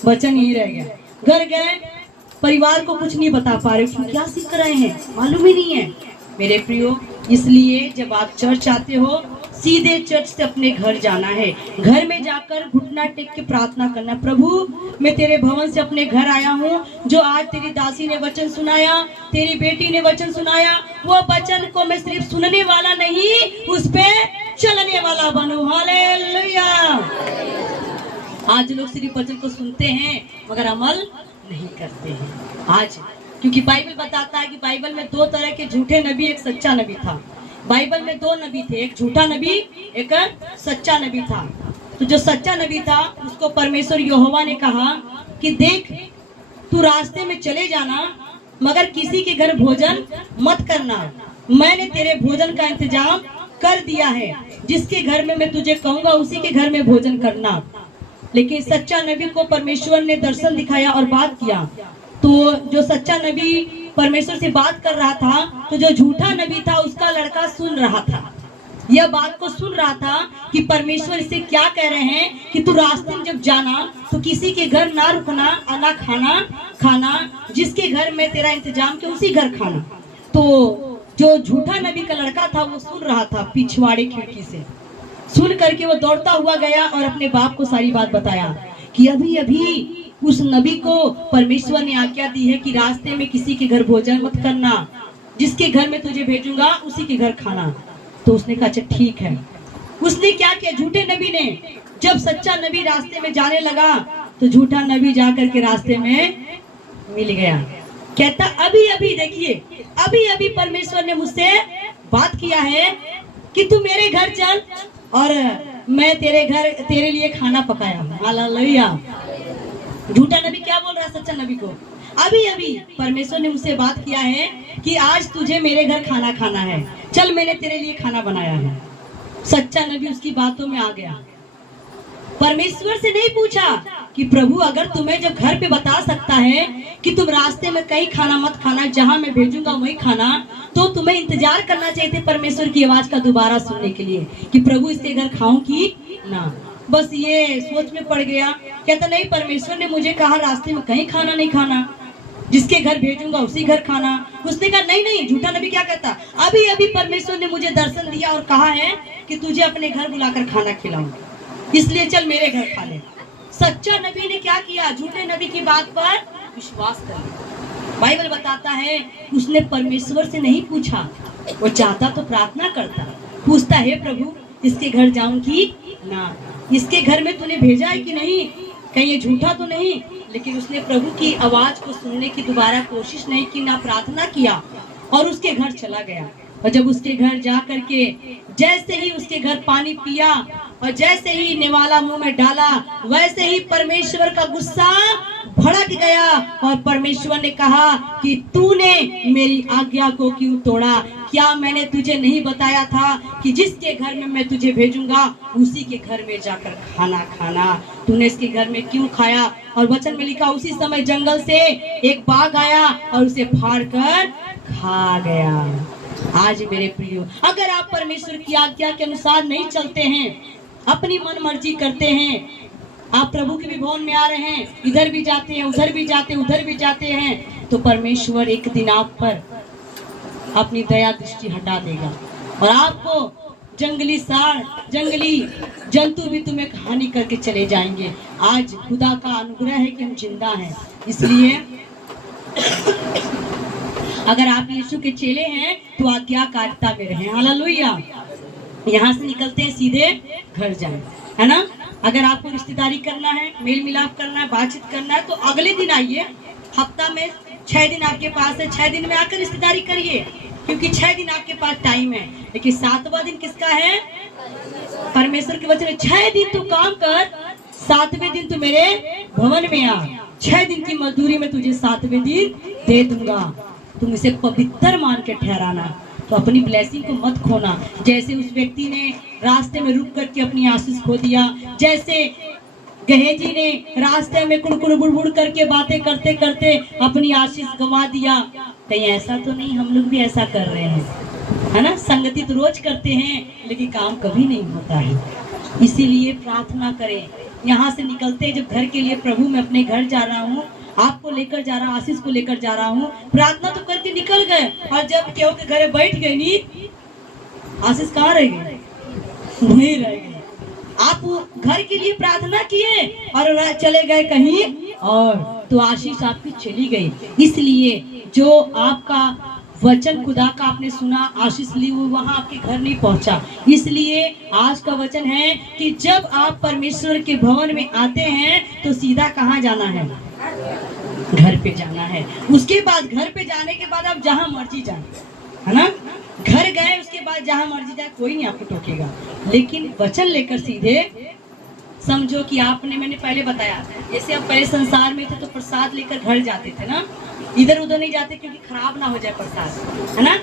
वचन यही रह गया। घर गए, परिवार को कुछ नहीं बता पा रहे, क्या सीख रहे हैं मालूम ही नहीं है। मेरे प्रियो इसलिए जब आप चर्च आते हो सीधे चर्च से अपने घर जाना है। घर में जाकर घुटना टेक के प्रार्थना करना, प्रभु मैं तेरे भवन से अपने घर आया हूँ, जो आज तेरी दासी ने वचन सुनाया, तेरी बेटी ने वचन सुनाया, वो वचन को मैं सिर्फ सुनने वाला नहीं उस पे चलने वाला बनूं। हालेलुया। आज लोग सिर्फ वचन को सुनते हैं मगर अमल नहीं करते हैं। आज क्योंकि बाइबल बताता है कि बाइबल में 2 तरह के झूठे नबी, एक सच्चा नबी था। बाइबल में 2 नबी थे, एक झूठा नबी, एक सच्चा नबी था। तो जो सच्चा नबी था उसको परमेश्वर यहोवा ने कहा कि देख तू रास्ते में चले जाना मगर किसी के घर भोजन मत करना, मैंने तेरे भोजन का इंतजाम कर दिया है, जिसके घर में मैं तुझे कहूंगा उसी के घर में भोजन करना। लेकिन सच्चा नबी को परमेश्वर ने दर्शन दिखाया और बात किया। तो जो सच्चा नबी परमेश्वर से बात कर रहा था तो जो झूठा नबी था उसका लड़का सुन रहा था, यह बात को सुन रहा था कि परमेश्वर इससे क्या कह रहे हैं कि तू रास्ते में जब जाना तो किसी के घर ना रुकना और ना खाना, जिसके घर में तेरा इंतजाम के उसी घर खाना। तो जो झूठा नबी का लड़का था वो सुन रहा था पिछवाड़े खिड़की से, सुन करके वो दौड़ता हुआ गया और अपने बाप को सारी बात बताया कि अभी अभी उस नबी को परमेश्वर ने आज्ञा दी है कि रास्ते में किसी के घर भोजन मत करना, जिसके घर में तुझे भेजूंगा उसी के घर खाना। तो उसने कहा अच्छा ठीक है। उसने क्या किया, झूठे नबी ने जब सच्चा नबी रास्ते में जाने लगा तो झूठा नबी जाकर के रास्ते में मिल गया। कहता अभी अभी देखिए, अभी अभी परमेश्वर ने मुझसे बात किया है कि तू मेरे घर चल और मैं तेरे लिए खाना पकाया हूँ। हालेलुया। झूठा नबी क्या बोल रहा है सच्चा नबी को, अभी अभी परमेश्वर ने मुझसे बात किया है कि आज तुझे मेरे घर खाना खाना है, चल मैंने तेरे लिए खाना बनाया है। सच्चा नबी उसकी बातों में आ गया। परमेश्वर से नहीं पूछा कि प्रभु अगर तुम्हें जब घर पे बता सकता है कि तुम रास्ते में कहीं खाना मत खाना, जहां मैं भेजूंगा वही खाना, तो तुम्हें इंतजार करना चाहिए थे परमेश्वर की आवाज का दोबारा सुनने के लिए कि प्रभु इसके घर खाऊं कि ना। बस ये सोच में पड़ गया। कहता नहीं, परमेश्वर ने मुझे कहा रास्ते में कहीं खाना नहीं खाना, जिसके घर भेजूंगा उसी घर खाना। उसने कहा नहीं नहीं, झूठा नबी क्या कहता, अभी अभी परमेश्वर ने मुझे दर्शन दिया और कहा है कि तुझे अपने घर बुलाकर खाना खिलाऊं, इसलिए चल मेरे घर खा ले। सच्चा नबी ने क्या किया? झूठे नबी की बात पर विश्वास कर लिया। बाइबल बताता है उसने परमेश्वर से नहीं पूछा, वो चाहता तो प्रार्थना करता, पूछता है प्रभु इसके घर जाऊं कि ना, इसके घर में तूने भेजा है कि नहीं, कहीं ये झूठा तो नहीं। लेकिन उसने प्रभु की आवाज को सुनने की दोबारा कोशिश नहीं की, ना प्रार्थना किया, और उसके घर चला गया। और जब उसके घर जा करके जैसे ही उसके घर पानी पिया और जैसे ही निवाला मुंह में डाला, वैसे ही परमेश्वर का गुस्सा भड़क गया और परमेश्वर ने कहा कि तूने मेरी आज्ञा को क्यों तोड़ा? क्या मैंने तुझे नहीं बताया था कि जिसके घर में मैं तुझे भेजूंगा उसी के घर में जाकर खाना खाना? तूने इसके घर में क्यों खाया? और वचन में लिखा उसी समय जंगल से एक बाघ आया और उसे फाड़ कर खा गया। आज मेरे प्रियो, अगर आप परमेश्वर की आज्ञा के अनुसार नहीं चलते हैं, अपनी मन मर्जी करते हैं, आप प्रभु के भी भवन में आ रहे हैं, इधर भी जाते हैं, उधर भी जाते हैं, उधर भी जाते हैं, तो परमेश्वर एक दिन आप पर अपनी दया दृष्टि हटा देगा और आपको जंगली साढ़, जंगली जंतु भी तुम्हें हानि करके चले जाएंगे। आज खुदा का अनुग्रह है कि हम जिंदा हैं, इसलिए अगर आप यीशु के चेले हैं तो आज्ञाकारिता में रहें। हालेलुया। यहाँ से निकलते हैं सीधे घर जाएं, है ना। अगर आपको रिश्तेदारी करना है, मेल मिलाप करना है, बातचीत करना है, तो अगले दिन आइए। हफ्ता में 6 दिन आपके पास है, 6 दिन में आकर रिश्तेदारी करिए, क्योंकि 6 दिन आपके पास टाइम है। लेकिन 7वां दिन किसका है? परमेश्वर के वचन है 6 दिन तू काम कर, 7वें दिन तू मेरे भवन में आ, 6 दिन की मजदूरी में तुझे 7वें दिन दे दूंगा। तुम इसे पवित्र मान के ठहराना, तो अपनी ब्लेसिंग को मत खोना। जैसे उस व्यक्ति ने रास्ते में रुक करके अपनी आशीष खो दिया, जैसे गहेजी ने रास्ते में कुड़कुड़ बुड़बुड़ करके बातें करते करते अपनी आशीष गंवा दिया। कहीं ऐसा तो नहीं हम लोग भी ऐसा कर रहे हैं, है ना। संगति तो रोज करते हैं लेकिन काम कभी नहीं होता है। इसीलिए प्रार्थना करें। यहाँ से निकलते जब घर के लिए, प्रभु मैं अपने घर जा रहा हूँ, आपको लेकर जा रहा हूँ, आशीष को लेकर जा रहा हूँ। प्रार्थना तो करके निकल गए और जब केहू के घरे बैठ गए नी, आशीष कहाँ रह गई? वहीं रह गई। आप घर के लिए प्रार्थना किए और चले गए कहीं और, तो आशीष आपकी चली गई। इसलिए जो आपका वचन खुदा का आपने सुना, आशीष ली हुई, वहां आपके घर नहीं पहुंचा। इसलिए आज का वचन है कि जब आप परमेश्वर के भवन में आते हैं तो सीधा कहाँ जाना है? घर पे जाना है। उसके बाद घर पे जाने के बाद आप जहां मर्जी जाए, है ना। घर गए उसके बाद जहां मर्जी जाए, कोई नहीं आपको टोकेगा। लेकिन वचन लेकर सीधे समझो कि आपने, मैंने पहले बताया, जैसे आप पहले संसार में थे तो प्रसाद लेकर घर जाते थे ना, इधर उधर नहीं जाते क्योंकि खराब ना हो जाए प्रसाद, है ना।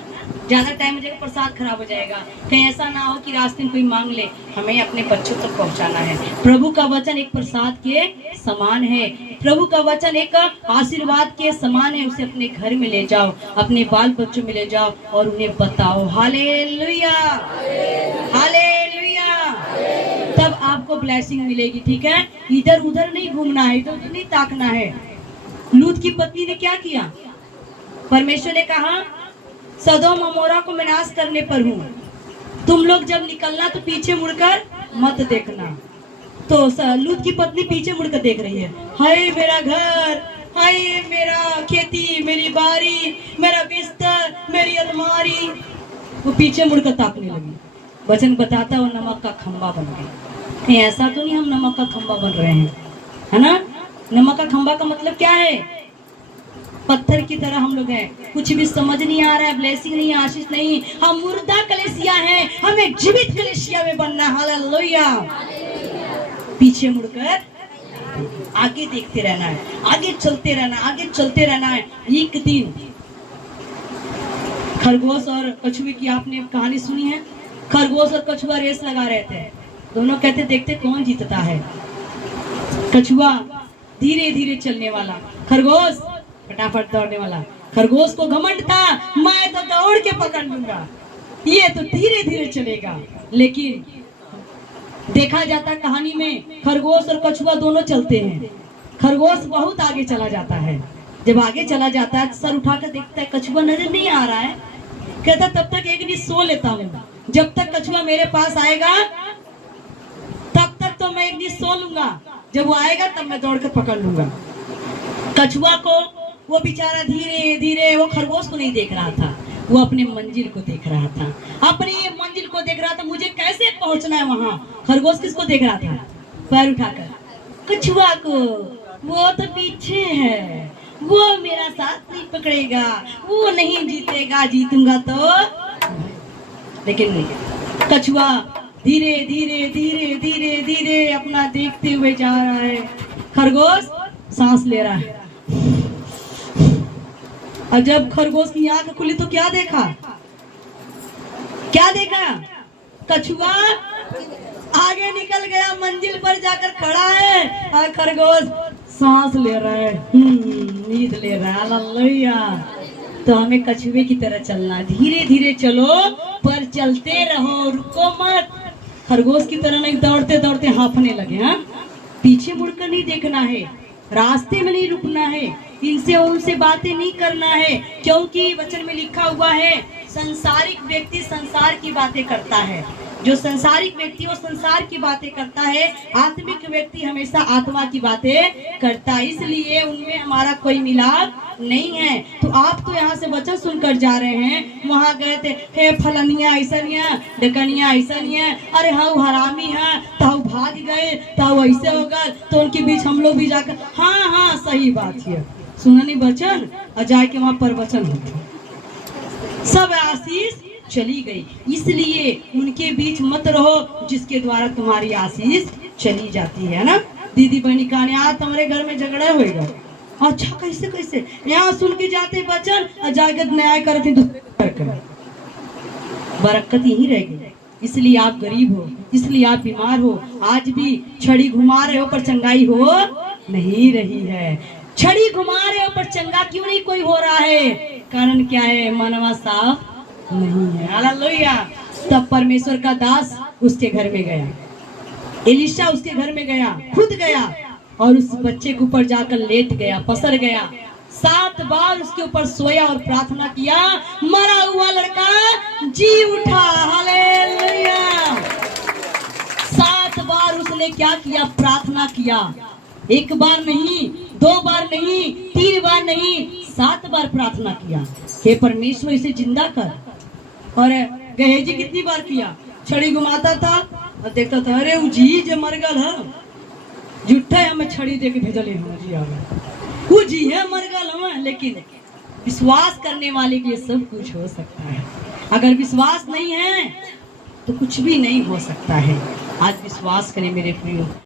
ज्यादा टाइम हो जाएगा प्रसाद खराब हो जाएगा। कहीं ऐसा ना हो कि रास्ते में कोई मांग ले, हमें अपने बच्चों तक पहुंचाना है। प्रभु का वचन एक प्रसाद के समान है, प्रभु का वचन एक आशीर्वाद के समान है। उसे अपने घर में ले जाओ, अपने बाल बच्चों में ले जाओ और उन्हें बताओ। Hallelujah, hallelujah. तब आपको ब्लेसिंग मिलेगी, ठीक है। इधर उधर नहीं घूमना है, इधर उधर नहीं ताकना है। लूत की पत्नी ने क्या किया? परमेश्वर ने कहा सदोम अमोरा को मैं नाश करने पर हूँ, तुम लोग जब निकलना तो पीछे मुड़कर मत देखना। तो लूत की पत्नी पीछे मुड़कर देख रही है, हाय मेरा घर, हाय मेरा खेती, मेरी बारी, मेरा बिस्तर, मेरी अलमारी। वो पीछे मुड़कर ताकने लगी। वचन बताता वो नमक का खंबा बन गया। कहीं ऐसा तो नहीं हम नमक का खंबा बन रहे हैं, है ना। नमक का खंबा का मतलब क्या है? पत्थर की तरह हम लोग हैं, कुछ भी समझ नहीं आ रहा है, ब्लेसिंग नहीं, आशीष नहीं, हम मुर्दा कलेसिया हैं, हमें जीवित कलेसिया में बनना। हालेलुया। पीछे मुड़कर आगे देखते रहना है, आगे चलते रहना, आगे चलते रहना है। एक दिन खरगोश और कछुए की आपने कहानी सुनी है। खरगोश और कछुआ रेस लगा रहे थे, दोनों कहते देखते कौन जीतता है। कछुआ धीरे धीरे चलने वाला, खरगोश फटाफट दौड़ने वाला। खरगोश को घमंड था, मैं तो दौड़ के पकड़ लूंगा, ये तो धीरे धीरे चलेगा। लेकिन देखा जाता कहानी में खरगोश और कछुआ दोनों चलते हैं। खरगोश बहुत आगे चला जाता है, जब आगे चला जाता है सर उठाकर देखता है कछुआ नजर नहीं आ रहा है। कहता तब तक एक दिन सो लेता हूँ, जब तक कछुआ मेरे पास आएगा तब तक तो मैं एक दिन सो लूंगा। जब वो आएगा तब मैं दौड़ कर पकड़ लूंगा। कछुआ को वो बेचारा धीरे धीरे, वो खरगोश को नहीं देख रहा था, वो अपने मंजिल को देख रहा था, अपनी मंजिल को देख रहा था, मुझे कैसे पहुंचना है वहां। खरगोश किसको देख रहा था? पैर उठाकर कछुआ को, वो तो पीछे है, वो मेरा साथ नहीं पकड़ेगा, वो नहीं जीतेगा, जीतूंगा तो। लेकिन कछुआ धीरे धीरे धीरे धीरे धीरे अपना देखते हुए जा रहा है। खरगोश सांस ले रहा है, और जब खरगोश की आंख खुली तो क्या देखा? क्या देखा? कछुआ आगे निकल गया, मंजिल पर जाकर खड़ा है, और खरगोश सांस ले रहा है, नींद ले रहा है। हालेलुया। तो हमें कछुए की तरह चलना, धीरे धीरे चलो पर चलते रहो, रुको मत। खरगोश की तरह नहीं दौड़ते दौड़ते हांफने लगे। हाँ, पीछे मुड़कर नहीं देखना है, रास्ते में नहीं रुकना है, इनसे उनसे बातें नहीं करना है, क्योंकि वचन में लिखा हुआ है संसारिक व्यक्ति संसार की बातें करता है। जो संसारिक व्यक्ति वो संसार की बातें करता है, आत्मिक व्यक्ति हमेशा आत्मा की बातें करता है, इसलिए उनमें हमारा कोई मिलाप नहीं है। तो आप तो यहाँ से वचन सुनकर जा रहे हैं, वहाँ गए थे, हे फलनिया ऐसा नहीं है, डकनिया ऐसा नहीं है, अरे हाँ हरामी है, तो भाग गए, तो ऐसे होगा, तो उनके बीच हम लोग भी जाकर, हाँ हाँ सही बात है, सुना नहीं वचन, और जाके वहाँ पर वचन होते, सब आशीष चली गई। इसलिए उनके बीच मत रहो जिसके द्वारा तुम्हारी आशीष चली जाती है ना। दीदी बहनी कहानी, आज तुम्हारे घर में झगड़ा होगा, अच्छा कैसे कैसे, यहाँ सुन के जाते वचन और जाकर न्याय करते, बरकत यही रहेगी। इसलिए आप गरीब हो, इसलिए आप बीमार हो, आज भी छड़ी घुमा रहे हो पर चंगाई हो नहीं रही है। छड़ी घुमा रहे हो पर चंगा क्यों नहीं कोई हो रहा है? कारण क्या है? मनवा साफ नहीं है। हालेलुया। तब परमेश्वर का दास उसके घर में गया, एलिशा उसके घर में गया, खुद गया और उस बच्चे के ऊपर जाकर लेट गया, पसर गया, 7 बार उसके ऊपर सोया और प्रार्थना किया, मरा हुआ लड़का जी उठा। हालेलुया। 7 बार उसने क्या किया? प्रार्थना किया। 1 बार नहीं, 2 बार नहीं, 3 बार नहीं, 7 बार प्रार्थना किया, हे परमेश्वर इसे जिंदा कर। और गहेजी कितनी बार किया? छड़ी घुमाता था और देखता था, अरे वो जी जे मर गल है, झूठा है, हमें छड़ी दे के भेजले जी आ वो जी है मर गल हमें। लेकिन विश्वास करने वाले के लिए सब कुछ हो सकता है। अगर विश्वास नहीं है तो कुछ भी नहीं हो सकता है। आज विश्वास करें मेरे प्रियो।